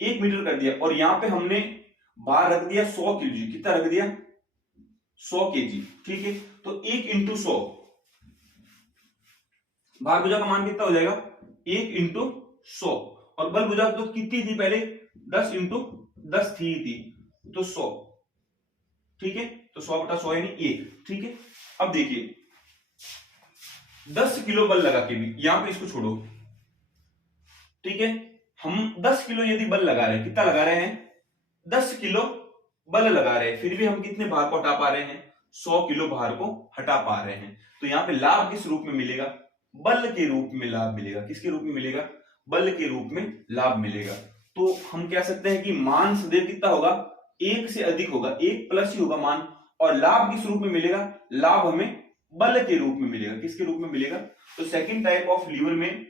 1 मीटर कर दिया और यहां पे हमने भार रख दिया 100 केजी। कितना रख दिया? 100 केजी। ठीक है, तो 1 इंटू 100, भार भुजा का मान कितना हो जाएगा? 1 इंटू 100। और बल भुजा तो कितनी थी पहले? 10 इंटू 10 थी तो 100। ठीक है, तो 100 बटा 100 यानी 1। ठीक है, अब देखिए 10 किलो बल लगा के भी, यहां पे इसको छोड़ो। ठीक है, हम 10 किलो यदि बल लगा रहे हैं, कितना लगा रहे हैं? 10 किलो बल लगा रहे हैं, फिर भी हम कितने भार को हटा पा रहे हैं? 100 किलो भार को हटा पा रहे हैं। तो यहाँ पे लाभ किस रूप में मिलेगा? बल के रूप में लाभ मिलेगा। किसके रूप में मिलेगा? बल के रूप में लाभ मिलेगा। तो हम कह सकते हैं कि मान सदैव कितना होगा? 1 से अधिक होगा, 1 प्लस ही होगा मान। और लाभ किस रूप में मिलेगा? लाभ हमें बल के रूप में मिलेगा। किसके रूप में मिलेगा? तो सेकंड टाइप ऑफ लीवर में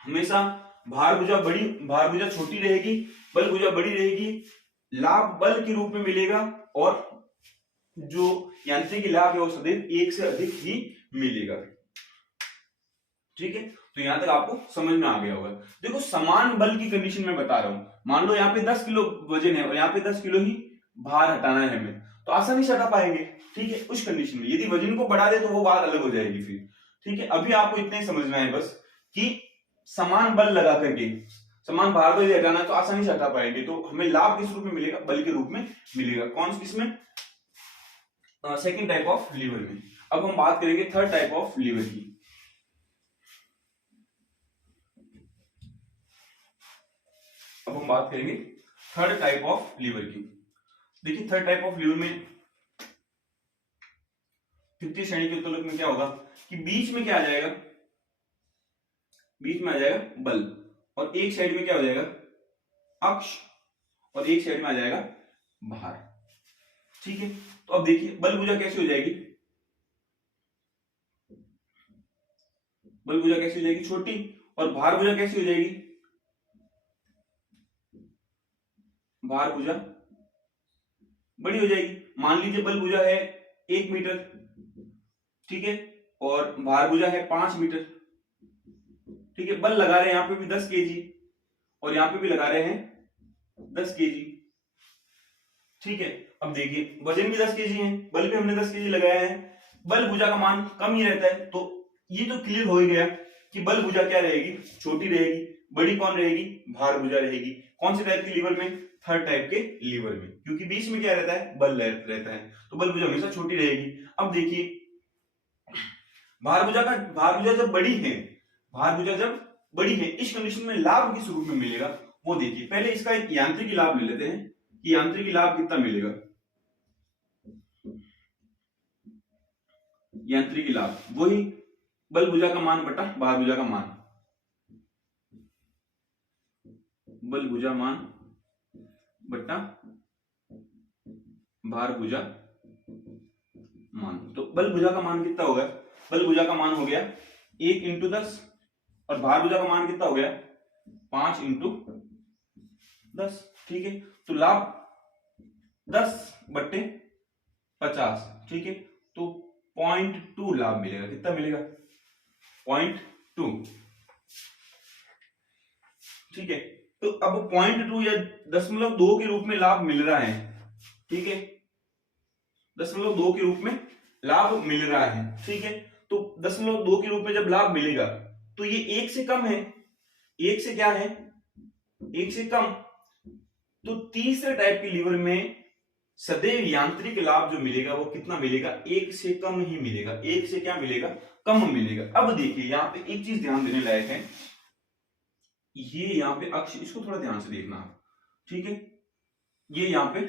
हमेशा भार भुजा छोटी रहेगी, बल भुजा बड़ी रहेगी। लाभ बल के रूप में मिलेगा और जो यांत्रिक लाभ है वो सदैव 1 से अधिक ही मिलेगा। ठीक है, तो यहां तक आपको समझ में आ गया होगा। देखो समान बल की कंडीशन में बता रहा हूं। मान लो यहाँ पे 10 किलो वजन है और यहाँ पे 10 किलो ही भार हटाना है हमें, तो आसानी से हटा पाएंगे। ठीक है, उस कंडीशन में यदि वजन को बढ़ा दे तो वो बात अलग हो जाएगी फिर। ठीक है, अभी आपको इतना ही समझना है बस कि समान बल लगा करके समान भार को यदि हटाना तो आसानी से हटा पाएंगे। तो हमें लाभ किस रूप में मिलेगा? बल के रूप में मिलेगा। कौन किसमें? सेकंड टाइप ऑफ लीवर में। अब हम बात करेंगे थर्ड टाइप ऑफ लीवर की। अब हम बात करेंगे थर्ड टाइप ऑफ लीवर की। देखिए थर्ड टाइप ऑफ लीवर में तृतीय श्रेणी के उत्तोलक में क्या होगा कि बीच में क्या आ जाएगा? बीच में आ जाएगा बल और एक साइड में क्या हो जाएगा? अक्ष और एक साइड में आ जाएगा भार। ठीक है, तो अब देखिए बल भुजा कैसे हो जाएगी? बल भुजा कैसी हो जाएगी? छोटी। और भार भुजा कैसी हो जाएगी? भार भुजा बड़ी हो जाएगी। मान लीजिए बल भुजा है 1 मीटर, ठीक है, और भार भुजा है 5 मीटर, ठीक है। बल लगा रहे हैं यहाँ पे भी 10 kg और यहाँ पे भी लगा रहे हैं 10 kg, ठीक है। अब देखिए वजन भी 10 kg है, बल भी हमने 10 kg लगाया है, बल भुजा का मान कम ही रहता है, तो ये तो क्लियर हो ही गया कि बल भुजा क्या रहेगी? छोटी रहेगी। बड़ी कौन रहेगी? भार भुजा रहेगी। कौन से टाइप के लीवर में? थर्ड टाइप के लीवर में, क्योंकि बीच में क्या रहता है? बल रहता है, तो बल भुजा हमेशा छोटी रहेगी। अब देखिए भार भुजा जब बड़ी है, भार भुजा जब बड़ी है, इस कंडीशन में लाभ किस रूप में मिलेगा वो देखिए। पहले इसका एक यांत्रिक लाभ ले लेते हैं कि यांत्रिक लाभ कितना मिलेगा। यांत्रिक लाभ वही बल भुजा का मान बटा भार भुजा का मान, बल भुजा मान बटा भार भुजा मान। तो बल भुजा का मान कितना होगा? बल भुजा का मान हो गया 1 × 10 और भार भुजा का मान कितना हो गया? 5 × 10, ठीक है। तो लाभ 10/50, ठीक है। तो 0.2 लाभ मिलेगा। कितना मिलेगा? 0.2, ठीक है। तो अब 0.2 या 0.2 के रूप में लाभ मिल रहा है, ठीक है, 0.2 के रूप में लाभ मिल रहा है, ठीक है। तो 0.2 के रूप में जब लाभ मिलेगा तो ये 1 से कम है, 1 से क्या है? 1 से कम। तो तीसरे टाइप के लीवर में सदैव यांत्रिक लाभ जो मिलेगा वो कितना मिलेगा? 1 से कम ही मिलेगा। 1 से क्या मिलेगा? कम मिलेगा। अब देखिए यहां पे एक चीज ध्यान देने लायक है, ये यहाँ पे अक्ष, इसको थोड़ा ध्यान से देखना आप, ठीक है। ये यहाँ पे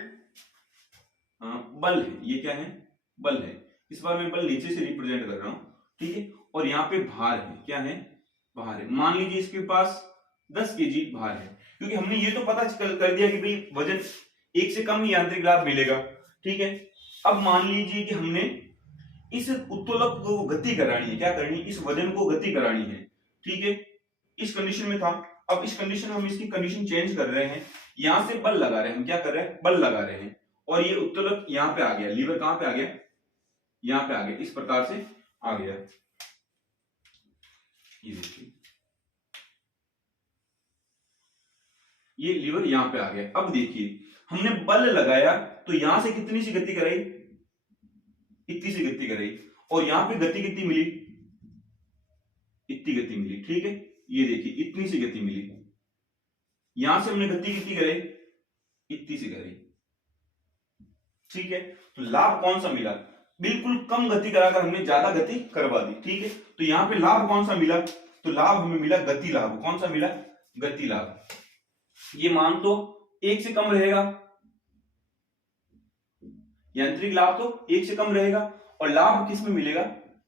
बल है, ये क्या है? बल है। इस बार मैं बल नीचे से रिप्रेजेंट कर रहा हूं, ठीक है। और यहाँ पे भार है, क्या है? भार है। मान लीजिए इसके पास 10 kg भार है, क्योंकि हमने ये तो पता कर दिया कि भाई वजन 1 से कम यांत्रिक लाभ मिलेगा, ठीक है। अब मान लीजिए कि हमने इस उत्तोलक को गति करानी है, क्या करनी है? इस वजन को गति करानी है, ठीक है। इस कंडीशन में था, अब इस कंडीशन में हम इसकी कंडीशन चेंज कर रहे हैं, यहां से बल लगा रहे हैं, हम क्या कर रहे हैं? बल लगा रहे हैं, और ये उत्तोलक यहां पे आ गया, लीवर कहां पे आ गया? यहां पे आ गया, इस प्रकार से आ गया, ये देखिए ये लीवर यहां पे आ गया। अब देखिए हमने बल लगाया तो यहां से कितनी सी गति कराई? इतनी सी गति कराई, और यहां पे गति कितनी मिली? इतनी गति मिली, ठीक है। ये देखिए इतनी सी गति मिली, यहां से हमने गति कितनी कराई? इतनी सी कराई, ठीक है। तो लाभ कौन सा मिला? बिल्कुल कम गति कराकर हमने ज्यादा गति करवा दी, ठीक है। तो यहां पे लाभ कौन सा मिला? तो लाभ हमें मिला गति लाभ। कौन सा मिला? गति लाभ। ये मान तो 1 से कम रहेगा, यांत्रिक लाभ तो 1 से कम रहेगा, और लाभ किस में मिलेगा?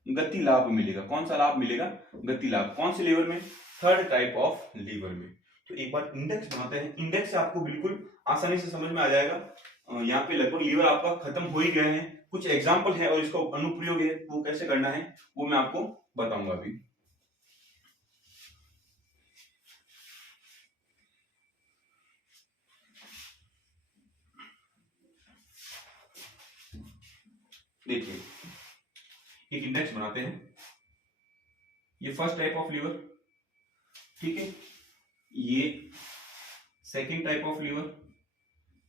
गति लाभ मिलेगा। कौन सा लाभ मिलेगा? गति लाभ। कौन से लीवर में? थर्ड टाइप ऑफ लीवर में। तो एक बार इंडेक्स बनाते हैं, इंडेक्स से आपको बिल्कुल आसानी से समझ में आ जाएगा। यहाँ पे लगभग लीवर आपका खत्म हो ही गए हैं, कुछ एग्जाम्पल है और इसको अनुप्रयोग है वो कैसे करना है वो मैं आपको बताऊंगा अभी। देखिए एक इंडेक्स बनाते हैं, ये फर्स्ट टाइप ऑफ लीवर, ठीक है, ये सेकंड टाइप ऑफ लीवर,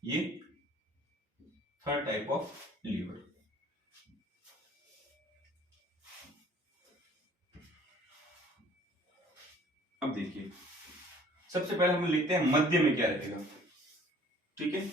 ये थर्ड टाइप ऑफ लीवर। अब देखिए सबसे पहले हम लिखते हैं मध्य में क्या रहेगा, ठीक है।